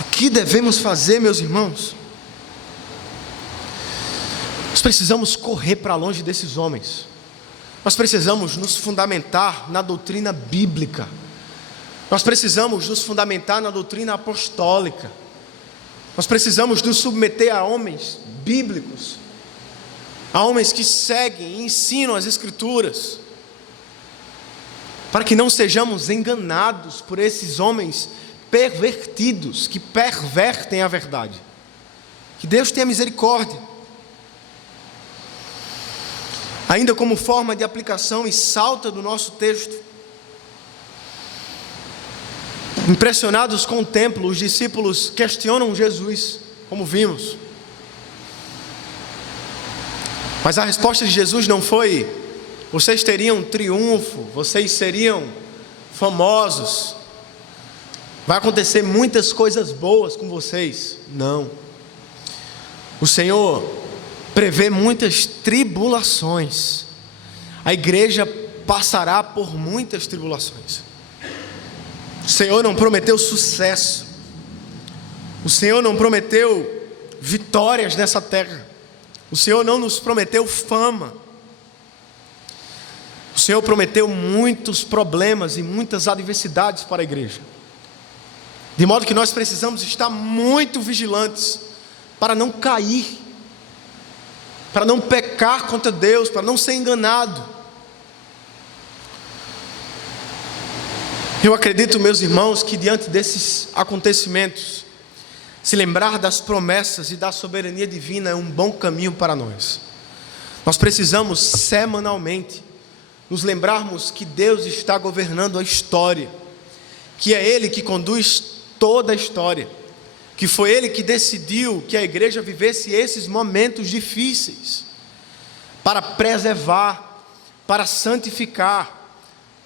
O que devemos fazer, meus irmãos? Nós precisamos correr para longe desses homens. Nós precisamos nos fundamentar na doutrina bíblica. Nós precisamos nos fundamentar na doutrina apostólica. Nós precisamos nos submeter a homens bíblicos, a homens que seguem e ensinam as Escrituras, para que não sejamos enganados por esses homens pervertidos, que pervertem a verdade. Que Deus tenha misericórdia. Ainda como forma de aplicação e salta do nosso texto, impressionados com o templo, os discípulos questionam Jesus, como vimos. Mas a resposta de Jesus não foi: vocês teriam triunfo, vocês seriam famosos, vai acontecer muitas coisas boas com vocês. Não. O Senhor prevê muitas tribulações. A igreja passará por muitas tribulações. O Senhor não prometeu sucesso. O Senhor não prometeu vitórias nessa terra. O Senhor não nos prometeu fama. O Senhor prometeu muitos problemas e muitas adversidades para a igreja. De modo que nós precisamos estar muito vigilantes para não cair, para não pecar contra Deus, para não ser enganado. Eu acredito, meus irmãos, que diante desses acontecimentos, se lembrar das promessas e da soberania divina é um bom caminho para nós. Nós precisamos semanalmente nos lembrarmos que Deus está governando a história, que é Ele que conduz toda a história, que foi Ele que decidiu que a igreja vivesse esses momentos difíceis, para preservar, para santificar,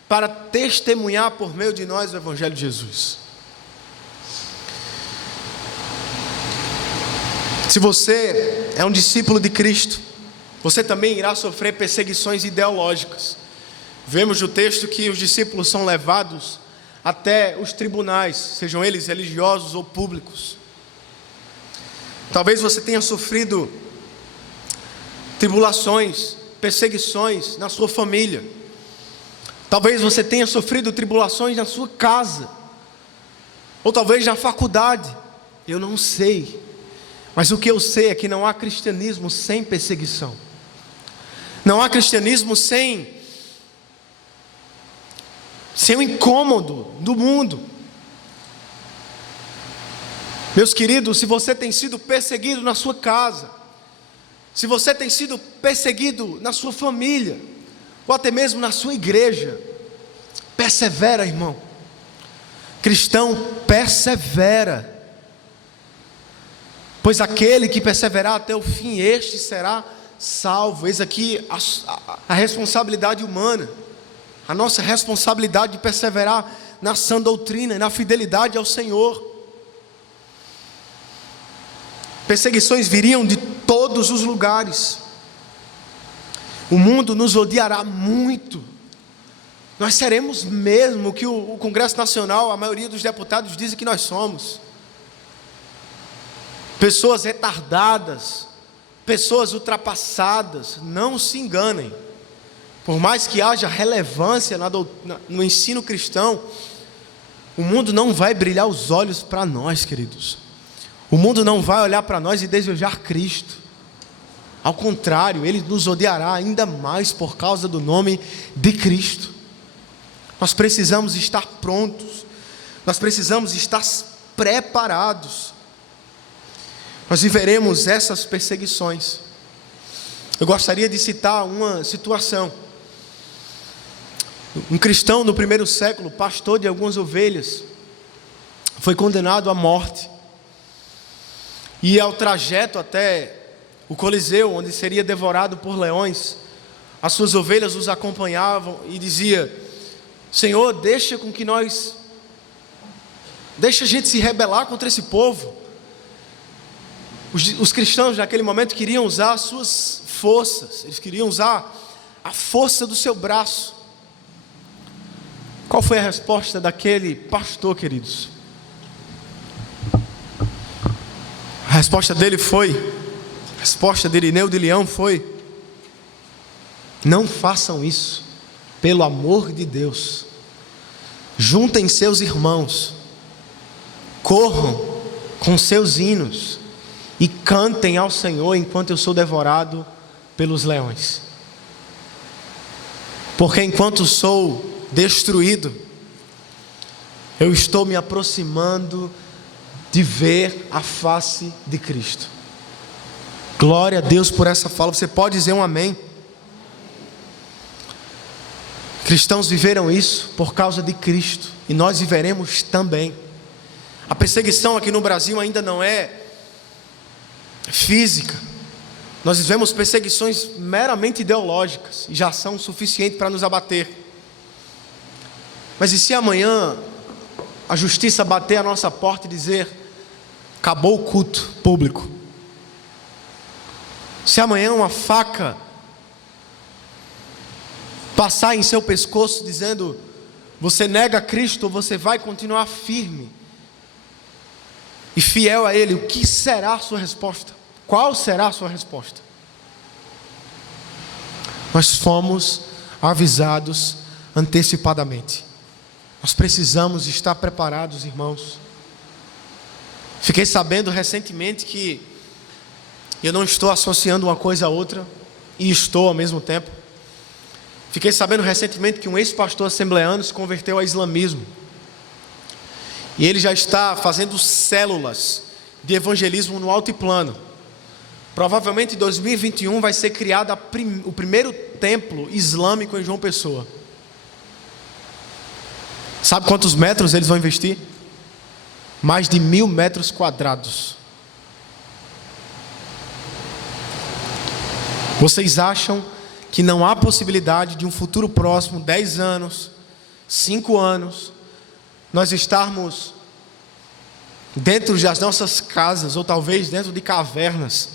para testemunhar por meio de nós o Evangelho de Jesus. Se você é um discípulo de Cristo, você também irá sofrer perseguições ideológicas. Vemos no texto que os discípulos são levados até os tribunais, sejam eles religiosos ou públicos. Talvez você tenha sofrido tribulações, perseguições na sua família. Talvez você tenha sofrido tribulações na sua casa, ou talvez na faculdade. Eu não sei, mas o que eu sei é que não há cristianismo sem perseguição. Não há cristianismo sem o incômodo do mundo. Meus queridos, se você tem sido perseguido na sua casa, se você tem sido perseguido na sua família, ou até mesmo na sua igreja, persevera, irmão. Cristão, persevera, pois aquele que perseverar até o fim, este será salvo. Eis aqui a responsabilidade humana, a nossa responsabilidade de perseverar na sã doutrina e na fidelidade ao Senhor. Perseguições viriam de todos os lugares. O mundo nos odiará muito. Nós seremos mesmo o que o Congresso Nacional, a maioria dos deputados dizem que nós somos. Pessoas retardadas, pessoas ultrapassadas. Não se enganem. por mais que haja relevância no ensino cristão, o mundo não vai brilhar os olhos para nós, queridos. O mundo não vai olhar para nós e desejar Cristo. Ao contrário, ele nos odiará ainda mais por causa do nome de Cristo. Nós precisamos estar prontos. Nós precisamos estar preparados. Nós viveremos essas perseguições. Eu gostaria de citar uma situação. Um cristão no primeiro século, pastor de algumas ovelhas, foi condenado à morte. E ao trajeto até o Coliseu, onde seria devorado por leões, as suas ovelhas os acompanhavam e dizia: Senhor, deixa a gente se rebelar contra esse povo. Os cristãos naquele momento queriam usar as suas forças, eles queriam usar a força do seu braço. Qual foi a resposta daquele pastor, queridos? A resposta de Irineu de Leão foi: não façam isso, pelo amor de Deus. Juntem seus irmãos, corram com seus hinos e cantem ao Senhor enquanto eu sou devorado pelos leões. Porque enquanto sou destruído, eu estou me aproximando de ver a face de Cristo. Glória a Deus por essa fala. Você pode dizer um amém? Cristãos viveram isso por causa de Cristo, e nós viveremos também. A perseguição aqui no Brasil ainda não é física. Nós vivemos perseguições meramente ideológicas, e já são suficientes para nos abater. Mas e se amanhã a justiça bater a nossa porta e dizer: acabou o culto público? Se amanhã uma faca passar em seu pescoço dizendo: você nega Cristo ou você vai continuar firme e fiel a Ele, o que será a sua resposta? Qual será a sua resposta? Nós fomos avisados antecipadamente. Nós precisamos estar preparados, irmãos. Fiquei sabendo recentemente que eu não estou associando uma coisa a outra, e estou ao mesmo tempo. Fiquei sabendo recentemente que um ex-pastor assembleano se converteu ao islamismo. E ele já está fazendo células de evangelismo no altiplano. Provavelmente em 2021 vai ser criado o primeiro templo islâmico em João Pessoa. Sabe quantos metros eles vão investir? Mais de 1.000 metros quadrados. Vocês acham que não há possibilidade de um futuro próximo, 10 anos, 5 anos, nós estarmos dentro das nossas casas, ou talvez dentro de cavernas,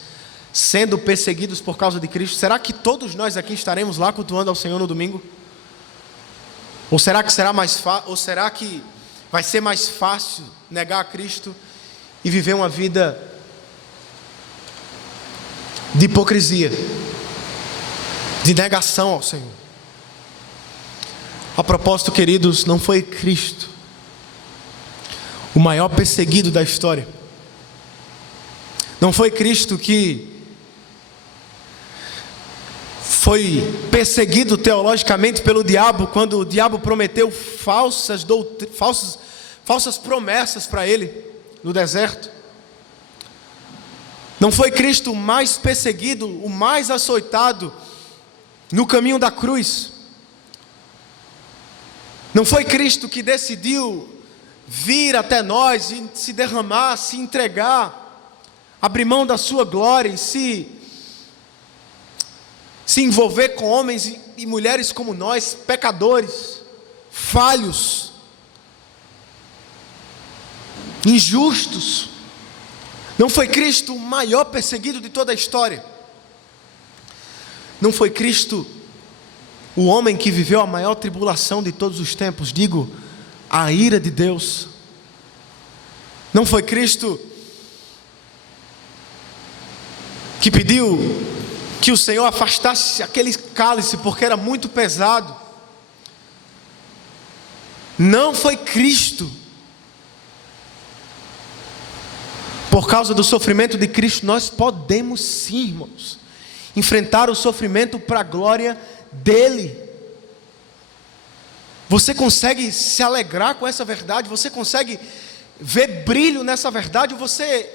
sendo perseguidos por causa de Cristo? Será que todos nós aqui estaremos lá cultuando ao Senhor no domingo? Ou será que vai ser mais fácil negar a Cristo e viver uma vida de hipocrisia, de negação ao Senhor? A propósito, queridos, não foi Cristo o maior perseguido da história. Não foi Cristo que foi perseguido teologicamente pelo diabo, quando o diabo prometeu falsas promessas para ele no deserto. Não foi Cristo o mais perseguido, o mais açoitado no caminho da cruz. Não foi Cristo que decidiu vir até nós e se derramar, se entregar, abrir mão da sua glória e se envolver com homens e mulheres como nós, pecadores, falhos, injustos. Não foi Cristo o maior perseguido de toda a história. Não foi Cristo o homem que viveu a maior tribulação de todos os tempos, digo, a ira de Deus. Não foi Cristo que que o Senhor afastasse aquele cálice porque era muito pesado. Não foi Cristo. Por causa do sofrimento de Cristo, nós podemos sim, irmãos, enfrentar o sofrimento para a glória dEle. Você consegue se alegrar com essa verdade? Você consegue ver brilho nessa verdade? Ou você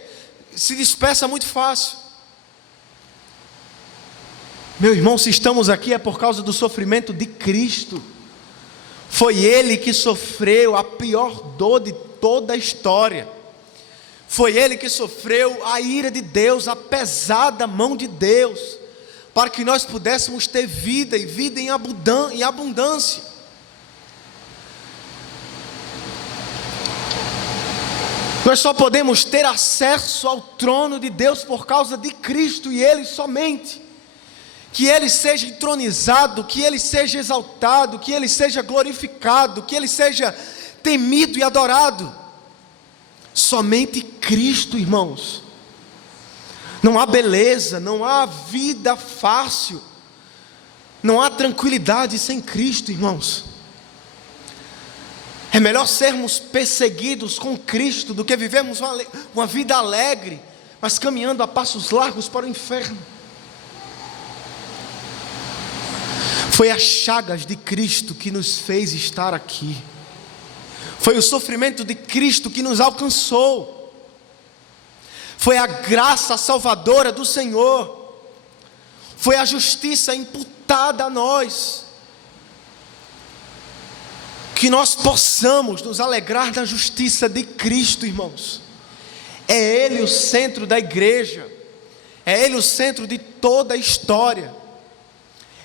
se dispersa muito fácil? Meu irmão, se estamos aqui é por causa do sofrimento de Cristo. Foi Ele que sofreu a pior dor de toda a história. Foi Ele que sofreu a ira de Deus, a pesada mão de Deus, para que nós pudéssemos ter vida e vida em abundância. Nós só podemos ter acesso ao trono de Deus por causa de Cristo e Ele somente. Que Ele seja entronizado, que Ele seja exaltado, que Ele seja glorificado, que Ele seja temido e adorado. Somente Cristo, irmãos. Não há beleza, não há vida fácil, não há tranquilidade sem Cristo, irmãos. É melhor sermos perseguidos com Cristo do que vivermos uma vida alegre, mas caminhando a passos largos para o inferno. Foi as chagas de Cristo que nos fez estar aqui. Foi o sofrimento de Cristo que nos alcançou. Foi a graça salvadora do Senhor. Foi a justiça imputada a nós. Que nós possamos nos alegrar da justiça de Cristo, irmãos. É Ele o centro da igreja. É Ele o centro de toda a história.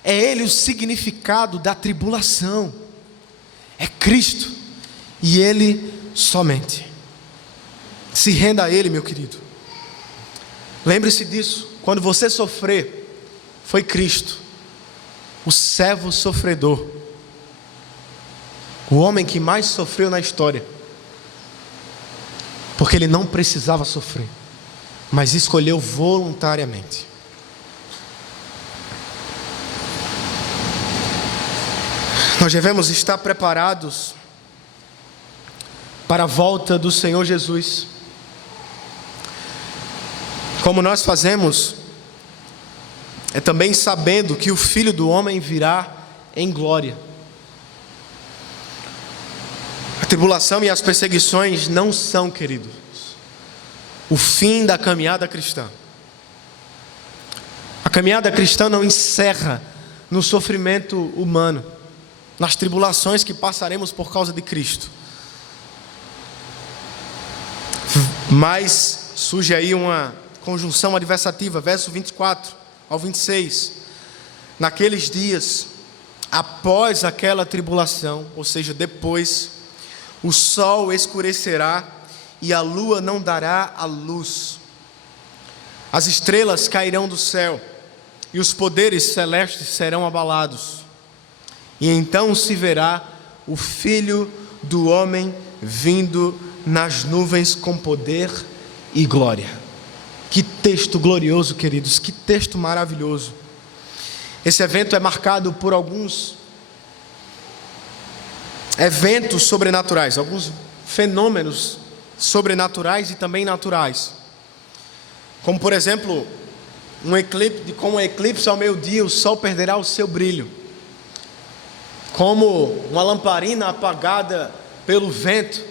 É Ele o significado da tribulação. É Cristo. E Ele somente. Se renda a Ele, meu querido. Lembre-se disso. Quando você sofrer, foi Cristo, o servo sofredor, o homem que mais sofreu na história, porque Ele não precisava sofrer, mas escolheu voluntariamente. Nós devemos estar preparados para a volta do Senhor Jesus. Como nós fazemos, é também sabendo que o Filho do Homem virá em glória. A tribulação e as perseguições não são, queridos, o fim da caminhada cristã. A caminhada cristã não encerra no sofrimento humano, nas tribulações que passaremos por causa de Cristo. Mas surge aí uma conjunção adversativa, verso 24 ao 26. Naqueles dias, após aquela tribulação, ou seja, depois, o sol escurecerá e a lua não dará a luz. As estrelas cairão do céu e os poderes celestes serão abalados. E então se verá o Filho do Homem vindo nas nuvens com poder e glória. Que texto glorioso, queridos, que texto maravilhoso. Esse evento é marcado por alguns eventos sobrenaturais, alguns fenômenos sobrenaturais e também naturais. Como por exemplo, com um eclipse ao meio-dia, o sol perderá o seu brilho. Como uma lamparina apagada pelo vento,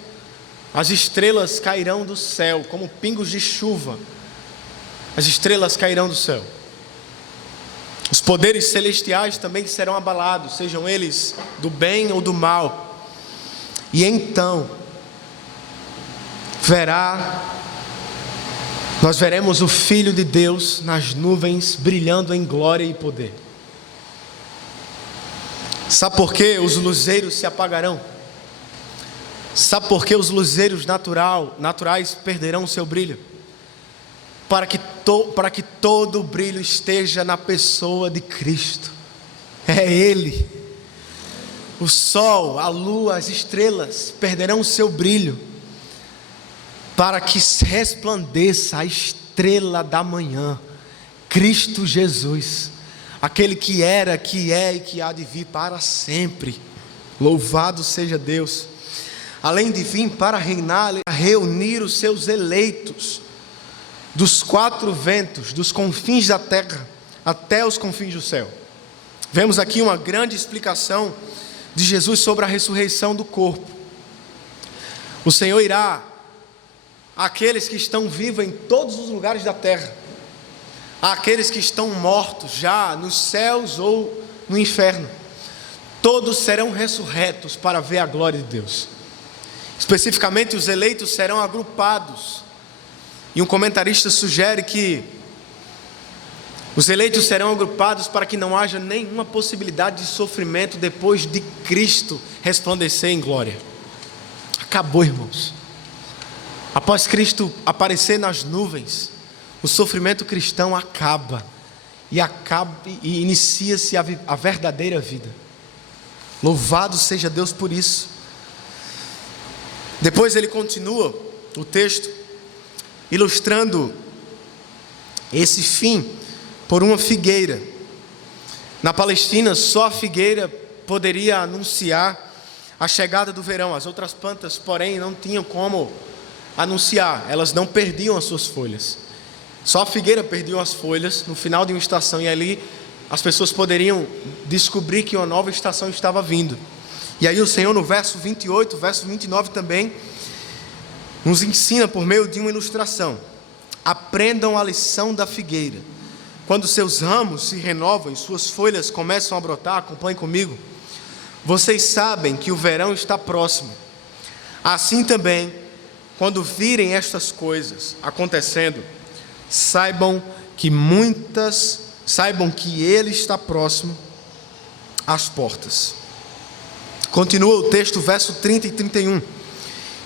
as estrelas cairão do céu, como pingos de chuva. As estrelas cairão do céu. Os poderes celestiais também serão abalados, sejam eles do bem ou do mal. E então nós veremos o Filho de Deus nas nuvens, brilhando em glória e poder. Sabe por que os luzeiros se apagarão? Sabe por que os luzeiros naturais perderão o seu brilho? Para que todo o brilho esteja na pessoa de Cristo. É Ele. O sol, a lua, as estrelas perderão o seu brilho, para que resplandeça a estrela da manhã, Cristo Jesus, aquele que era, que é e que há de vir para sempre. Louvado seja Deus. Além de vir para reinar, reunir os seus eleitos dos quatro ventos, dos confins da terra até os confins do céu. Vemos aqui uma grande explicação de Jesus sobre a ressurreição do corpo. O Senhor irá àqueles que estão vivos em todos os lugares da terra, àqueles que estão mortos já nos céus ou no inferno. Todos serão ressurretos para ver a glória de Deus. Especificamente, os eleitos serão agrupados. E um comentarista sugere que os eleitos serão agrupados para que não haja nenhuma possibilidade de sofrimento depois de Cristo resplandecer em glória. Acabou, irmãos. Após Cristo aparecer nas nuvens, o sofrimento cristão acaba e inicia-se a verdadeira vida. Louvado seja Deus por isso. Depois ele continua o texto, ilustrando esse fim por uma figueira. Na Palestina, só a figueira poderia anunciar a chegada do verão. As outras plantas, porém, não tinham como anunciar, elas não perdiam as suas folhas. Só a figueira perdia as folhas no final de uma estação, e ali as pessoas poderiam descobrir que uma nova estação estava vindo. E aí o Senhor, no verso 28, verso 29 também, nos ensina por meio de uma ilustração. Aprendam a lição da figueira. Quando seus ramos se renovam e suas folhas começam a brotar, acompanhem comigo. Vocês sabem que o verão está próximo. Assim também, quando virem estas coisas acontecendo, saibam que ele está próximo às portas. Continua o texto, verso 30 e 31.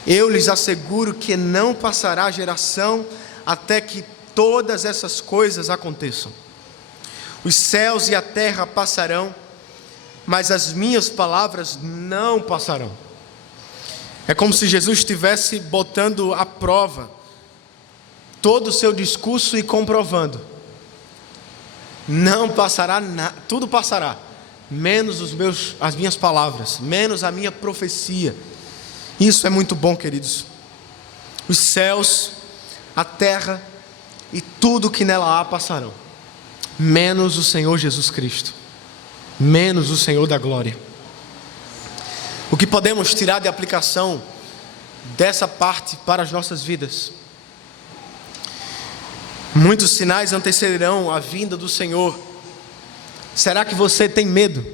Eu lhes asseguro que não passará geração até que todas essas coisas aconteçam. Os céus e a terra passarão, mas as minhas palavras não passarão. É como se Jesus estivesse botando à prova todo o seu discurso e comprovando. Não passará nada, tudo passará, menos as minhas palavras, menos a minha profecia. Isso é muito bom, queridos. Os céus, a terra e tudo que nela há passarão, menos o Senhor Jesus Cristo, menos o Senhor da glória. O que podemos tirar de aplicação dessa parte para as nossas vidas? Muitos sinais antecederão a vinda do Senhor. Será que você tem medo?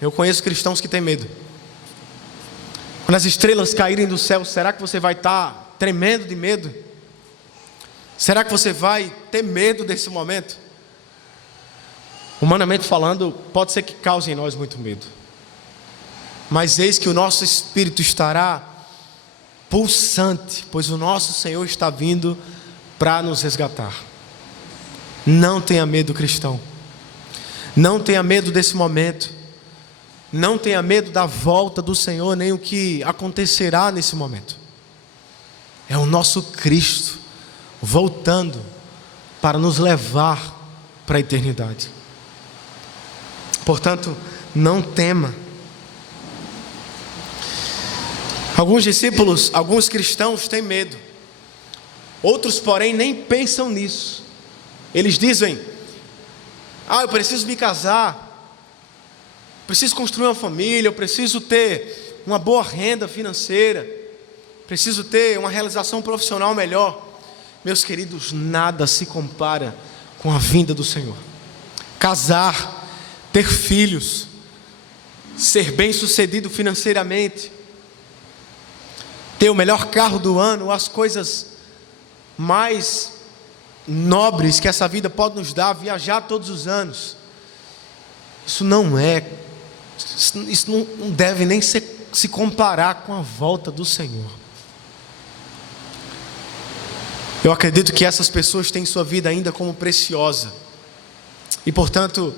Eu conheço cristãos que têm medo. Quando as estrelas caírem do céu, será que você vai estar tremendo de medo? Será que você vai ter medo desse momento? Humanamente falando, pode ser que cause em nós muito medo. Mas eis que o nosso espírito estará pulsante, pois o nosso Senhor está vindo para nos resgatar. Não tenha medo, cristão. Não tenha medo desse momento. Não tenha medo da volta do Senhor, nem o que acontecerá nesse momento. É o nosso Cristo voltando para nos levar para a eternidade. Portanto, não tema. Alguns discípulos, alguns cristãos têm medo. Outros, porém, nem pensam nisso. Eles dizem: eu preciso me casar, preciso construir uma família, eu preciso ter uma boa renda financeira, preciso ter uma realização profissional melhor. Meus queridos, nada se compara com a vinda do Senhor. Casar, ter filhos, ser bem-sucedido financeiramente, ter o melhor carro do ano, as coisas mais nobres que essa vida pode nos dar, viajar todos os anos. Isso não deve nem se comparar com a volta do Senhor. Eu acredito que essas pessoas têm sua vida ainda como preciosa e, portanto,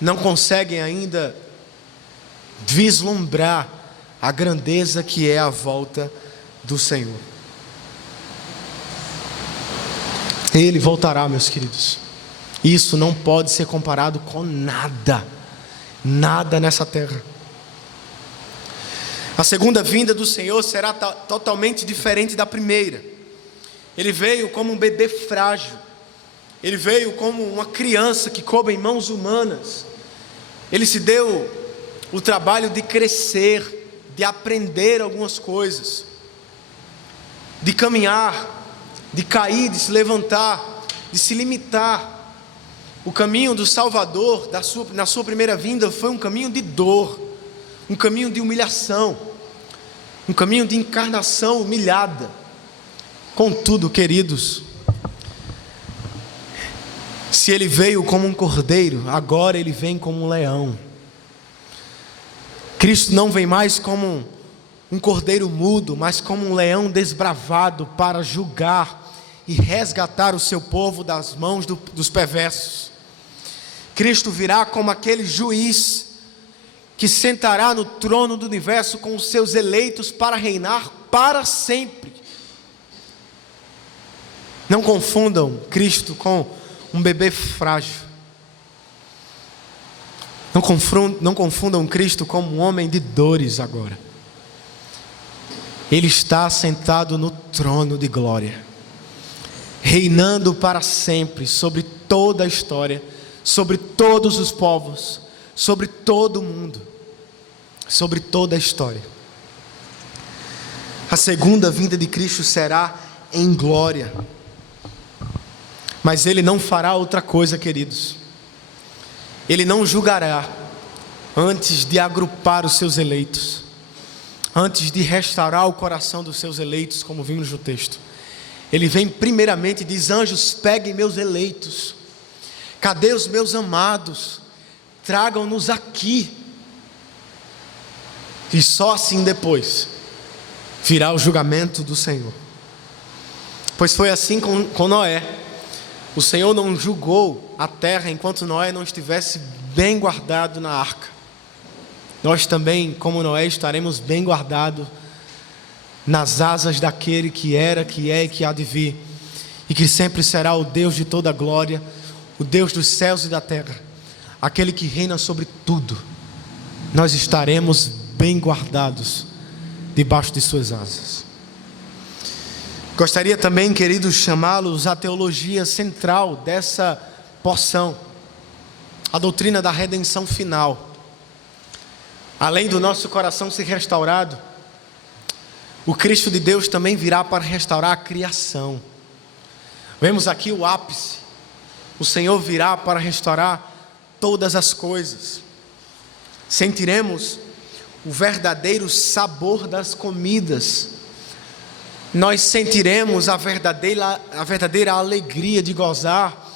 não conseguem ainda vislumbrar a grandeza que é a volta do Senhor. Ele voltará, meus queridos. Isso não pode ser comparado com nada, nada nessa terra. A segunda vinda do Senhor será totalmente diferente da primeira. Ele veio como um bebê frágil. Ele veio como uma criança que coube em mãos humanas. Ele se deu o trabalho de crescer, de aprender algumas coisas, de caminhar, de cair, de se levantar, de se limitar. O caminho do Salvador, na sua primeira vinda, foi um caminho de dor, um caminho de humilhação, um caminho de encarnação humilhada. Contudo, queridos, se ele veio como um cordeiro, agora ele vem como um leão. Cristo não vem mais como um cordeiro mudo, mas como um leão desbravado para julgar e resgatar o seu povo das mãos dos perversos. Cristo virá como aquele juiz que sentará no trono do universo com os seus eleitos para reinar para sempre. Não confundam Cristo com um bebê frágil. Não confundam Cristo como um homem de dores agora. Ele está sentado no trono de glória, reinando para sempre sobre toda a história, sobre todos os povos, sobre todo o mundo, sobre toda a história. A segunda vinda de Cristo será em glória. Mas Ele não fará outra coisa, queridos. Ele não julgará antes de agrupar os seus eleitos, antes de restaurar o coração dos seus eleitos, como vimos no texto. Ele vem primeiramente e diz: anjos, peguem meus eleitos. Cadê os meus amados? Tragam-nos aqui. E só assim depois virá o julgamento do Senhor. Pois foi assim com Noé. O Senhor não julgou a terra enquanto Noé não estivesse bem guardado na arca. Nós também, como Noé, estaremos bem guardados nas asas daquele que era, que é e que há de vir, e que sempre será o Deus de toda a glória, o Deus dos céus e da terra, aquele que reina sobre tudo. Nós estaremos bem guardados debaixo de suas asas. Gostaria também, queridos, chamá-los à teologia central dessa porção, a doutrina da redenção final. Além do nosso coração ser restaurado, o Cristo de Deus também virá para restaurar a criação. Vemos aqui o ápice. O Senhor virá para restaurar todas as coisas. Sentiremos o verdadeiro sabor das comidas. Nós sentiremos a verdadeira alegria de gozar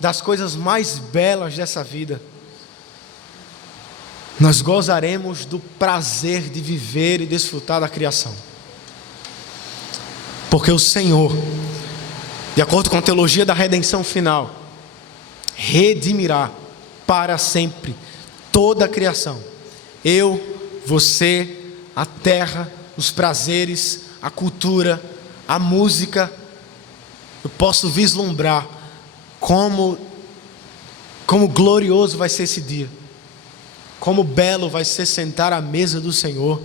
das coisas mais belas dessa vida. Nós gozaremos do prazer de viver e desfrutar da criação. Porque o Senhor, de acordo com a teologia da redenção final, redimirá para sempre toda a criação. Eu, você, a terra, os prazeres, a cultura, a música. Eu posso vislumbrar como glorioso vai ser esse dia, como belo vai ser sentar à mesa do Senhor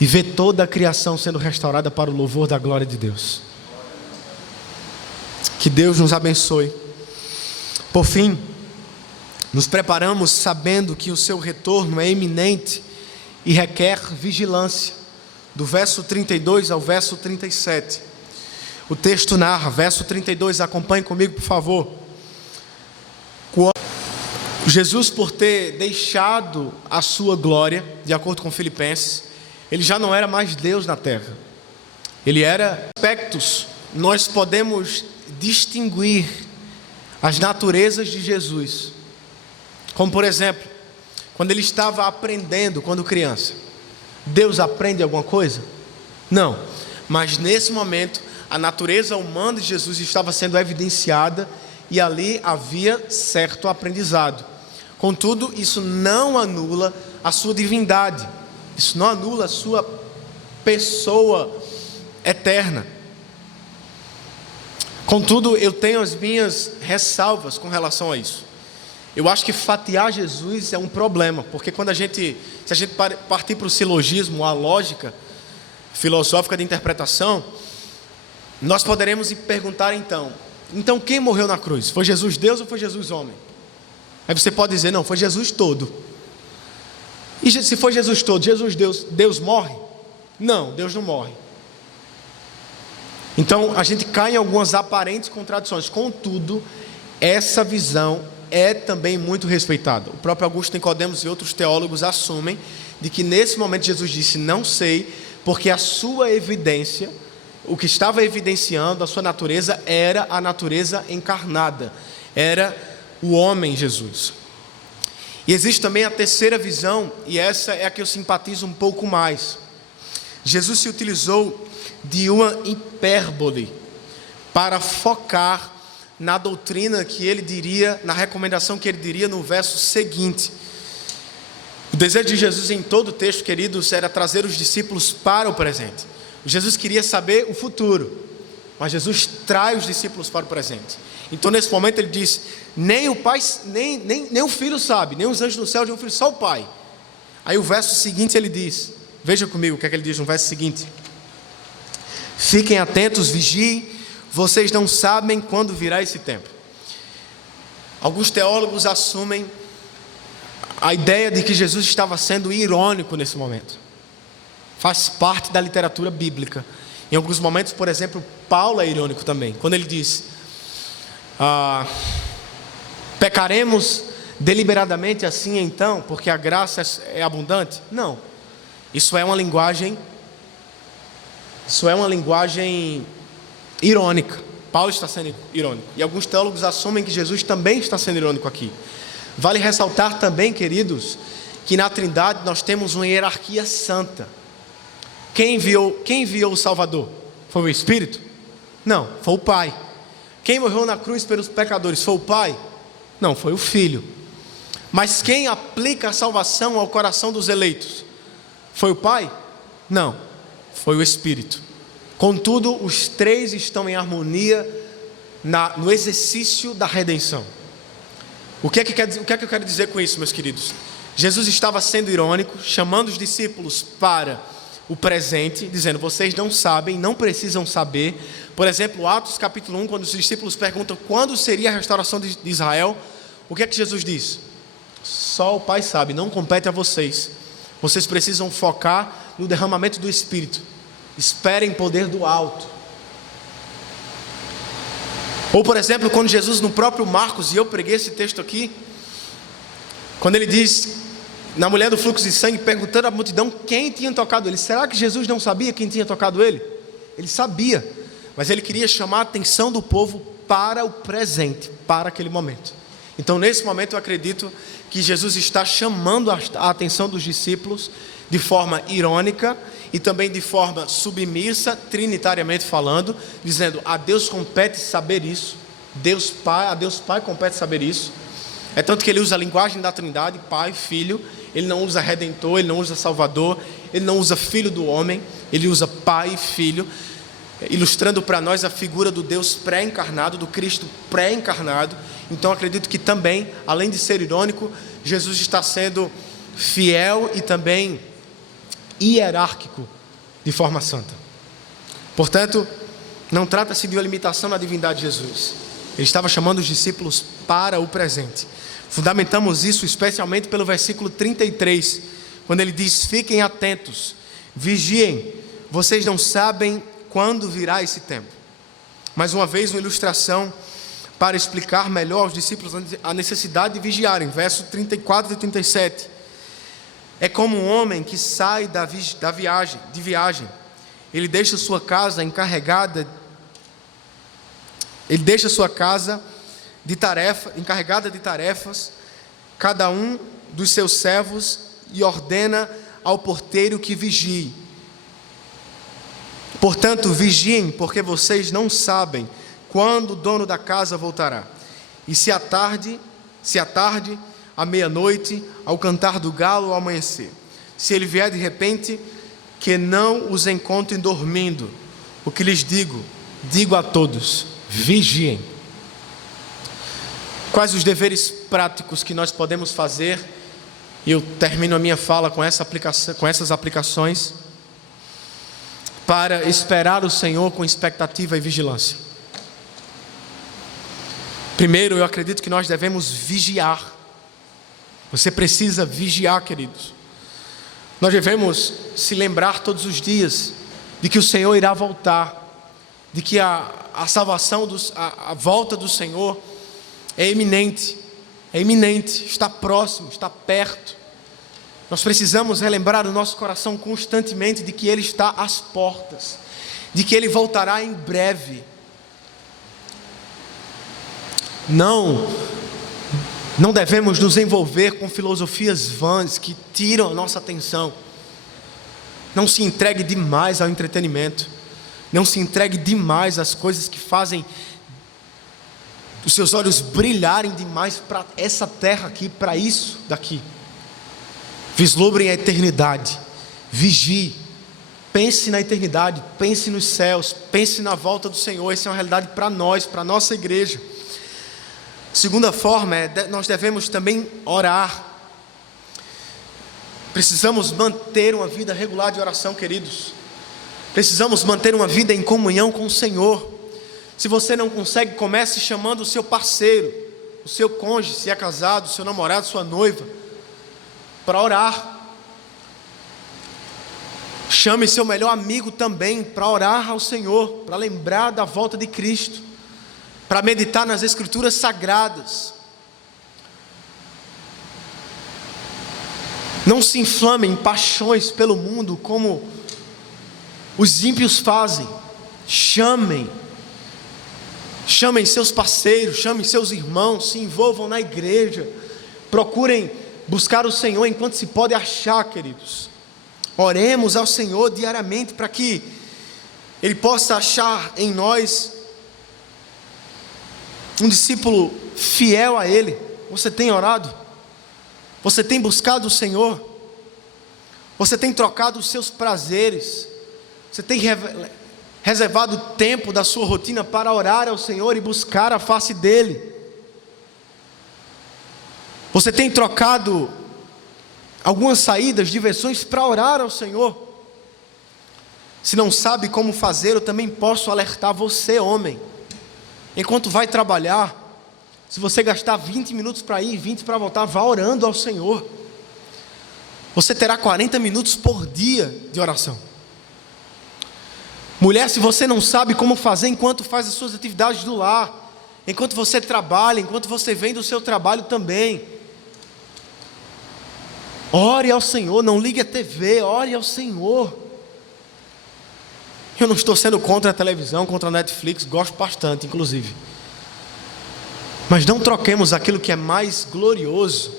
e ver toda a criação sendo restaurada para o louvor da glória de Deus. Que Deus nos abençoe. Por fim, nos preparamos sabendo que o seu retorno é iminente e requer vigilância. Do verso 32 ao verso 37. O texto narra, verso 32, acompanhe comigo, por favor. Jesus, por ter deixado a sua glória, de acordo com Filipenses, ele já não era mais Deus na terra. Ele era aspectos. Nós podemos distinguir as naturezas de Jesus. Como por exemplo, quando ele estava aprendendo, quando criança. Deus aprende alguma coisa? Não. Mas nesse momento, a natureza humana de Jesus estava sendo evidenciada e ali havia certo aprendizado. Contudo, isso não anula a sua divindade. Isso não anula a sua pessoa eterna. Contudo, eu tenho as minhas ressalvas com relação a isso. Eu acho que fatiar Jesus é um problema, porque se a gente partir para o silogismo, a lógica filosófica de interpretação, nós poderemos perguntar então quem morreu na cruz? Foi Jesus Deus ou foi Jesus homem? Aí você pode dizer, não, foi Jesus todo. E se foi Jesus todo, Jesus Deus morre? Não, Deus não morre. Então a gente cai em algumas aparentes contradições. Contudo, essa visão é também muito respeitada. O próprio Augusto Nicodemos e outros teólogos assumem de que nesse momento Jesus disse, não sei, porque a sua evidência, o que estava evidenciando a sua natureza era a natureza encarnada, era o homem Jesus. E existe também a terceira visão, e essa é a que eu simpatizo um pouco mais. Jesus se utilizou de uma hipérbole para focar na doutrina que ele diria, na recomendação que ele diria no verso seguinte. O desejo de Jesus em todo o texto, queridos, era trazer os discípulos para o presente. Jesus queria saber o futuro, mas Jesus traz os discípulos para o presente. Então nesse momento ele diz, nem o Pai, nem o Filho sabe, nem os anjos no céu, nem o Filho, só o Pai. Aí o verso seguinte ele diz, veja comigo o que é que ele diz no verso seguinte: fiquem atentos, vigiem, vocês não sabem quando virá esse tempo. Alguns teólogos assumem a ideia de que Jesus estava sendo irônico nesse momento. Faz parte da literatura bíblica. Em alguns momentos, por exemplo, Paulo é irônico também, quando ele diz, pecaremos deliberadamente assim então, porque a graça é abundante? Não, isso é uma linguagem irônica. Paulo está sendo irônico, e alguns teólogos assumem que Jesus também está sendo irônico aqui. Vale ressaltar também, queridos, que na Trindade nós temos uma hierarquia santa. Quem enviou o Salvador? Foi o Espírito? Não, foi o Pai. Quem morreu na cruz pelos pecadores? Foi o Pai? Não, foi o Filho. Mas quem aplica a salvação ao coração dos eleitos? Foi o Pai? Não, foi o Espírito. Contudo, os três estão em harmonia no exercício da redenção. O que é que eu quero dizer com isso, meus queridos? Jesus estava sendo irônico, chamando os discípulos para o presente, dizendo, vocês não sabem, não precisam saber. Por exemplo, Atos capítulo 1, quando os discípulos perguntam quando seria a restauração de Israel, o que é que Jesus diz? Só o Pai sabe, não compete a vocês. Vocês precisam focar no derramamento do Espírito. Esperem poder do alto. Ou por exemplo, quando Jesus no próprio Marcos, e eu preguei esse texto aqui, quando ele diz, na mulher do fluxo de sangue, perguntando à multidão quem tinha tocado ele. Será que Jesus não sabia quem tinha tocado ele? Ele sabia, mas ele queria chamar a atenção do povo para o presente, para aquele momento. Então nesse momento eu acredito que Jesus está chamando a atenção dos discípulos de forma irônica e também de forma submissa, trinitariamente falando, dizendo, a Deus compete saber isso, a Deus Pai compete saber isso. É tanto que ele usa a linguagem da Trindade, Pai, Filho. Ele não usa Redentor, ele não usa Salvador, ele não usa Filho do homem, ele usa Pai e Filho, ilustrando para nós a figura do Deus pré-encarnado, do Cristo pré-encarnado. Então acredito que também, além de ser irônico, Jesus está sendo fiel e também hierárquico de forma santa. Portanto, não trata-se de uma limitação na divindade de Jesus. Ele estava chamando os discípulos para o presente. Fundamentamos isso especialmente pelo versículo 33, quando ele diz, fiquem atentos, vigiem, vocês não sabem quando virá esse tempo. Mais uma vez, uma ilustração para explicar melhor aos discípulos a necessidade de vigiarem. Verso 34 e 37. É como um homem que sai de viagem. Ele deixa sua casa encarregada encarregada de tarefas, cada um dos seus servos, e ordena ao porteiro que vigie. Portanto, vigiem, porque vocês não sabem quando o dono da casa voltará. E se à tarde, à meia-noite, ao cantar do galo, ao amanhecer. Se ele vier de repente, que não os encontrem dormindo. O que lhes digo a todos, vigiem. Quais os deveres práticos que nós podemos fazer? E eu termino a minha fala com essas aplicações para esperar o Senhor com expectativa e vigilância. Primeiro, eu acredito que nós devemos vigiar. Você precisa vigiar, queridos. Nós devemos se lembrar todos os dias de que o Senhor irá voltar, de que a salvação, a volta do Senhor é iminente, está próximo, está perto. Nós precisamos relembrar o nosso coração constantemente de que Ele está às portas, de que Ele voltará em breve. Não devemos nos envolver com filosofias vãs que tiram a nossa atenção. Não se entregue demais ao entretenimento. Não se entregue demais às coisas que fazem os seus olhos brilharem demais para essa terra aqui, para isso daqui. Vislumbrem a eternidade. Vigie. Pense na eternidade. Pense nos céus. Pense na volta do Senhor. Essa é uma realidade para nós, para a nossa igreja. Segunda forma nós devemos também orar. Precisamos manter uma vida regular de oração, queridos. Precisamos manter uma vida em comunhão com o Senhor. Se você não consegue, comece chamando o seu parceiro, o seu cônjuge, se é casado, o seu namorado, sua noiva, para orar. Chame seu melhor amigo também para orar ao Senhor, para lembrar da volta de Cristo, para meditar nas Escrituras Sagradas. Não se inflamem em paixões pelo mundo como os ímpios fazem. Chamem seus parceiros, chamem seus irmãos, se envolvam na igreja, procurem buscar o Senhor enquanto se pode achar, queridos. Oremos ao Senhor diariamente para que Ele possa achar em nós um discípulo fiel a Ele. Você tem orado? Você tem buscado o Senhor? Você tem trocado os seus prazeres? Você tem reservado tempo da sua rotina para orar ao Senhor e buscar a face dEle? Você tem trocado algumas saídas, diversões para orar ao Senhor? Se não sabe como fazer, eu também posso alertar você, homem. Enquanto vai trabalhar, se você gastar 20 minutos para ir, 20 para voltar, vá orando ao Senhor. Você terá 40 minutos por dia de oração. Mulher, se você não sabe como fazer enquanto faz as suas atividades do lar, enquanto você trabalha, enquanto você vem do seu trabalho também, ore ao Senhor, não ligue a TV, ore ao Senhor. Eu não estou sendo contra a televisão, contra a Netflix, gosto bastante, inclusive. Mas não troquemos aquilo que é mais glorioso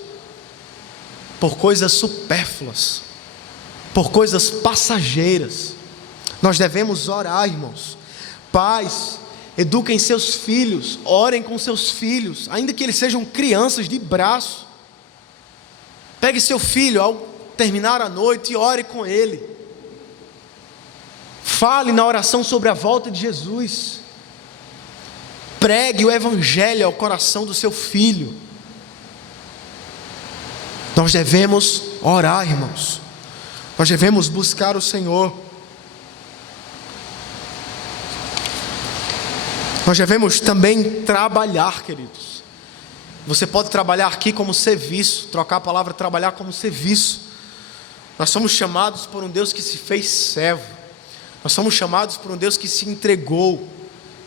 por coisas supérfluas, por coisas passageiras. Nós devemos orar, irmãos. Pais, eduquem seus filhos, orem com seus filhos, ainda que eles sejam crianças de braço. Pegue seu filho ao terminar a noite e ore com ele. Fale na oração sobre a volta de Jesus. Pregue o Evangelho ao coração do seu filho. Nós devemos orar, irmãos. Nós devemos buscar o Senhor. Nós devemos também trabalhar, queridos. Você pode trabalhar aqui como serviço, trocar a palavra trabalhar como serviço. Nós somos chamados por um Deus que se fez servo. Nós somos chamados por um Deus que se entregou,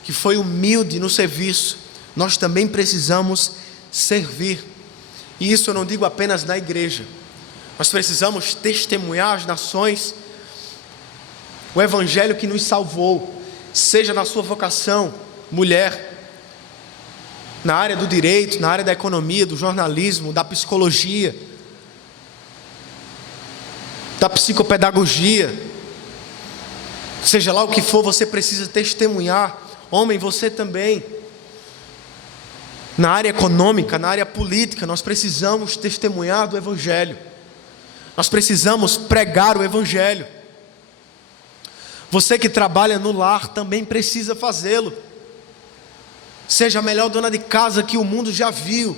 que foi humilde no serviço. Nós também precisamos servir. E isso eu não digo apenas na igreja. Nós precisamos testemunhar às nações o Evangelho que nos salvou, seja na sua vocação, mulher, na área do direito, na área da economia, do jornalismo, da psicologia, da psicopedagogia, seja lá o que for, você precisa testemunhar. Homem, você também. Na área econômica, na área política, nós precisamos testemunhar do Evangelho. Nós precisamos pregar o Evangelho. Você que trabalha no lar também precisa fazê-lo. Seja a melhor dona de casa que o mundo já viu.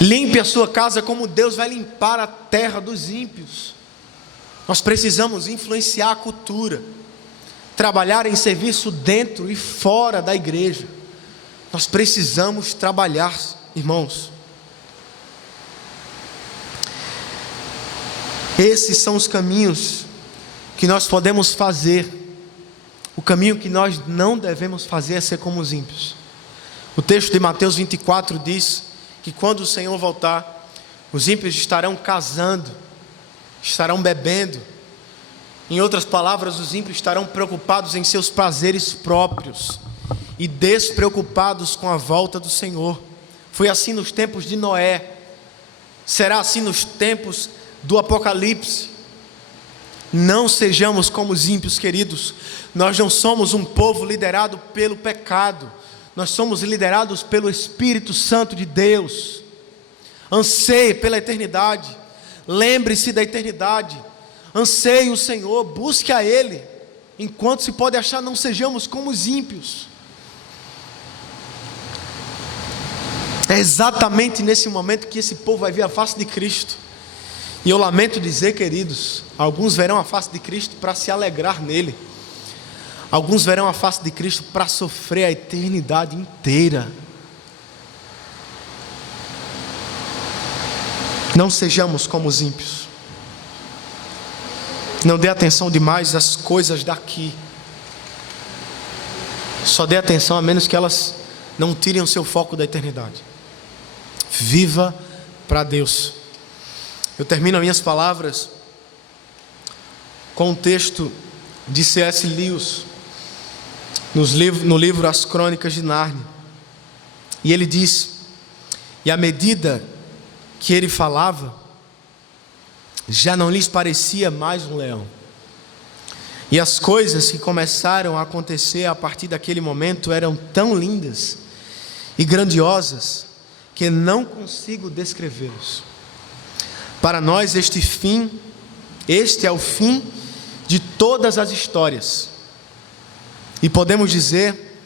Limpe a sua casa como Deus vai limpar a terra dos ímpios. Nós precisamos influenciar a cultura, trabalhar em serviço dentro e fora da igreja. Nós precisamos trabalhar, irmãos. Esses são os caminhos que nós podemos fazer. O caminho que nós não devemos fazer é ser como os ímpios. O texto de Mateus 24 diz que quando o Senhor voltar, os ímpios estarão casando, estarão bebendo. Em outras palavras, os ímpios estarão preocupados em seus prazeres próprios e despreocupados com a volta do Senhor. Foi assim nos tempos de Noé, será assim nos tempos do Apocalipse. Não sejamos como os ímpios, queridos. Nós não somos um povo liderado pelo pecado. Nós somos liderados pelo Espírito Santo de Deus. Anseie pela eternidade. Lembre-se da eternidade. Anseie o Senhor, busque a Ele. Enquanto se pode achar, não sejamos como os ímpios. É exatamente nesse momento que esse povo vai ver a face de Cristo. E eu lamento dizer, queridos, alguns verão a face de Cristo para se alegrar nele. Alguns verão a face de Cristo para sofrer a eternidade inteira. Não sejamos como os ímpios. Não dê atenção demais às coisas daqui. Só dê atenção a menos que elas não tirem o seu foco da eternidade. Viva para Deus. Eu termino as minhas palavras com um texto de C.S. Lewis, no livro As Crônicas de Nárnia. E ele diz: e à medida que ele falava, já não lhes parecia mais um leão. E as coisas que começaram a acontecer a partir daquele momento eram tão lindas e grandiosas que não consigo descrevê-los. Para nós este é o fim de todas as histórias. E podemos dizer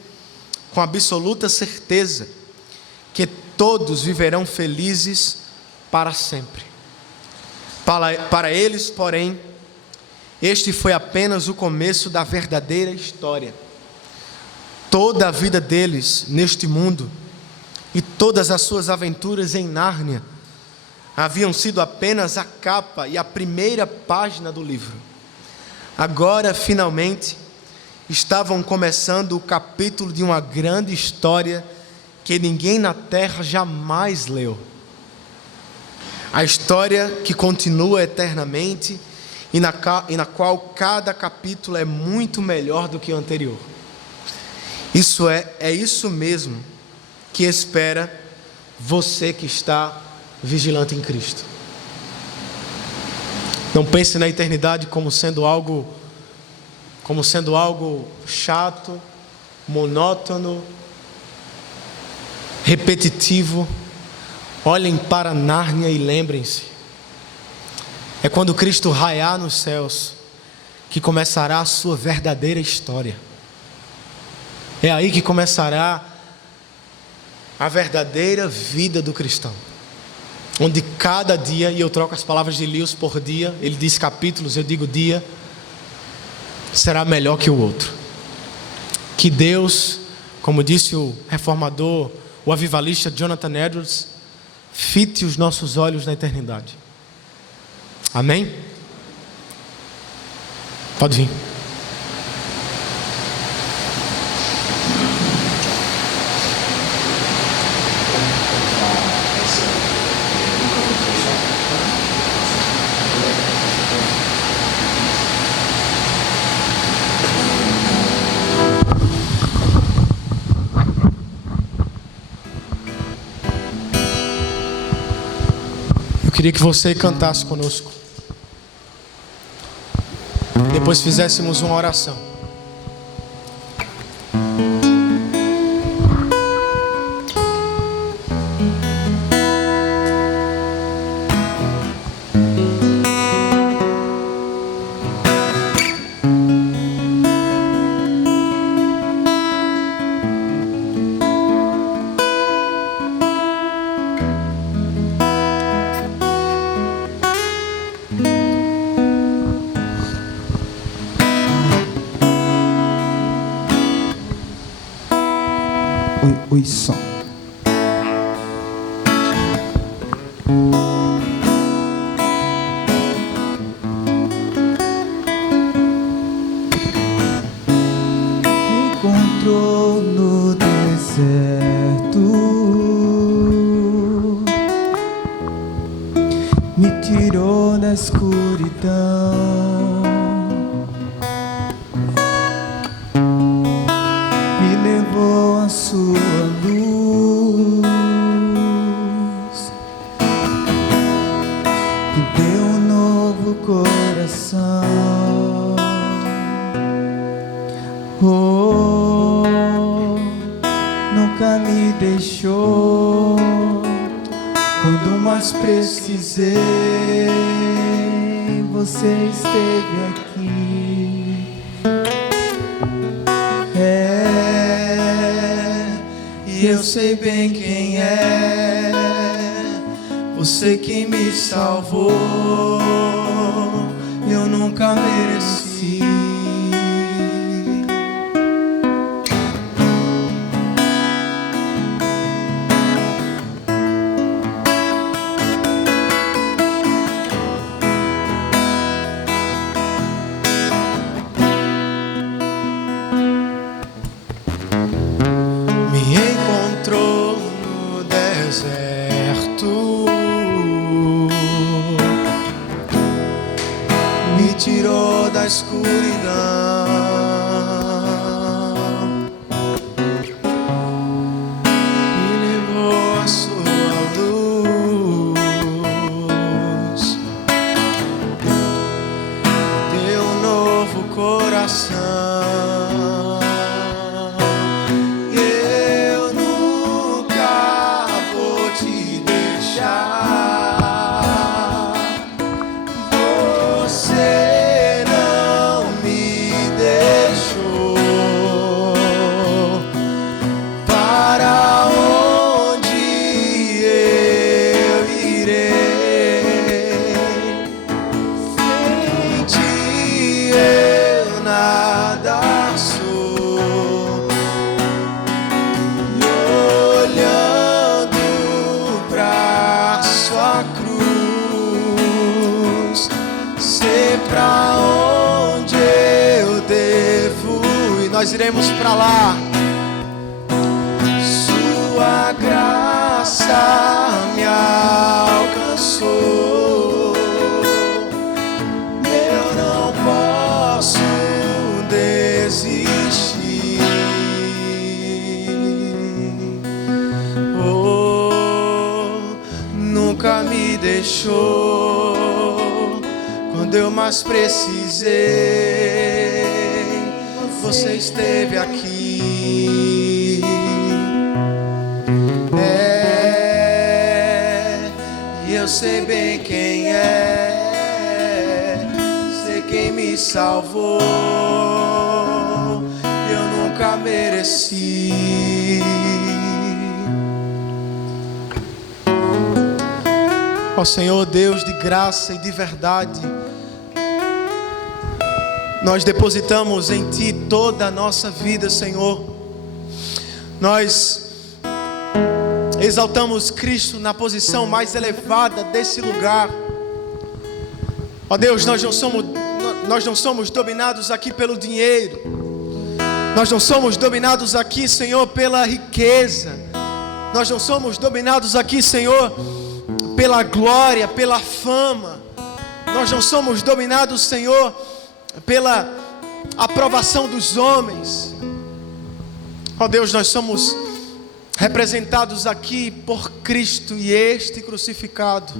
com absoluta certeza que todos viverão felizes para sempre. Para eles, porém, este foi apenas o começo da verdadeira história. Toda a vida deles neste mundo e todas as suas aventuras em Nárnia haviam sido apenas a capa e a primeira página do livro. Agora, finalmente, estavam começando o capítulo de uma grande história que ninguém na terra jamais leu. A história que continua eternamente e na qual cada capítulo é muito melhor do que o anterior. É isso mesmo que espera você que está vigilante em Cristo. Não pense na eternidade como sendo algo chato, monótono, repetitivo. Olhem para Nárnia e lembrem-se: é quando Cristo raiar nos céus que começará a sua verdadeira história. É aí que começará a verdadeira vida do cristão, onde cada dia, e eu troco as palavras de Lewis por dia, ele diz capítulos, eu digo dia, será melhor que o outro. Que Deus, como disse o reformador, o avivalista Jonathan Edwards, fite os nossos olhos na eternidade. Amém? Pode vir. Eu queria que você cantasse conosco. Depois fizéssemos uma oração. Oi, som. Me encontrou no deserto, me tirou da escuridão, me levou à sua luz, me deu um novo coração. Oh, nunca me deixou quando mais precisei. Você esteve aqui. E eu sei bem quem é. Você que me salvou. Eu nunca mereci. Me tirou da escuridão, me levou à sua luz, deu um novo coração. Eu nunca vou te deixar. Você não me deixou. Para onde eu irei? Sem ti eu nada sou. E olhando pra sua cruz, sei pra onde eu devo ir. Nós iremos pra lá. Sua graça me alcançou. Eu não posso desistir. Oh, nunca me deixou quando eu mais precisei. Você esteve aqui. E eu sei bem quem é. Sei quem me salvou. Eu nunca mereci. Ó Senhor Deus de graça e de verdade, nós depositamos em Ti toda a nossa vida, Senhor. Nós exaltamos Cristo na posição mais elevada desse lugar. Ó Deus, nós não somos dominados aqui pelo dinheiro. Nós não somos dominados aqui, Senhor, pela riqueza. Nós não somos dominados aqui, Senhor, pela glória, pela fama. Nós não somos dominados, Senhor, pela aprovação dos homens. Ó Deus, nós somos representados aqui por Cristo e este crucificado.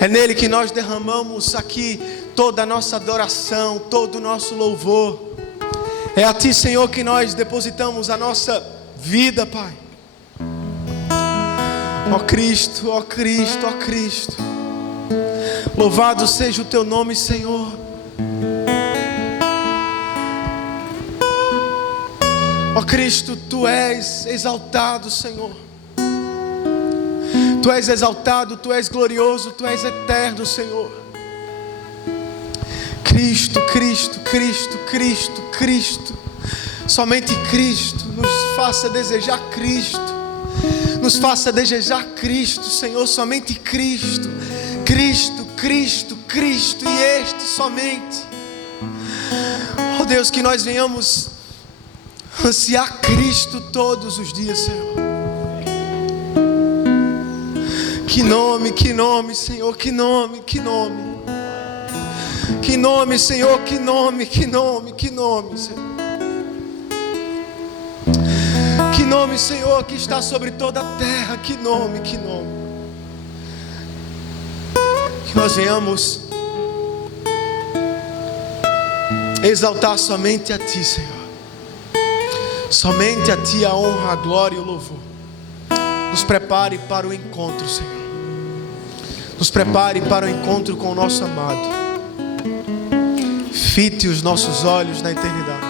É nele que nós derramamos aqui toda a nossa adoração, todo o nosso louvor. É a Ti, Senhor, que nós depositamos a nossa vida, Pai. Ó Cristo, ó Cristo, ó Cristo. Louvado seja o Teu nome, Senhor. Ó Cristo, Tu és exaltado, Senhor. Tu és exaltado, Tu és glorioso, Tu és eterno, Senhor. Cristo, Cristo, Cristo, Cristo, Cristo. Somente Cristo. nos faça desejar Cristo. Nos faça desejar Cristo, Senhor, somente Cristo. Cristo, Cristo, Cristo e este somente. Oh Deus, que nós venhamos ansiar Cristo todos os dias, Senhor. Que nome, Senhor, que nome. Que nome, Senhor, que nome, Senhor. Que nome, Senhor, que está sobre toda a terra. Que nome. Que nós venhamos exaltar somente a Ti, Senhor. Somente a Ti a honra, a glória e o louvor. Nos prepare para o encontro, Senhor. Nos prepare para o encontro com o nosso amado. Fite os nossos olhos na eternidade.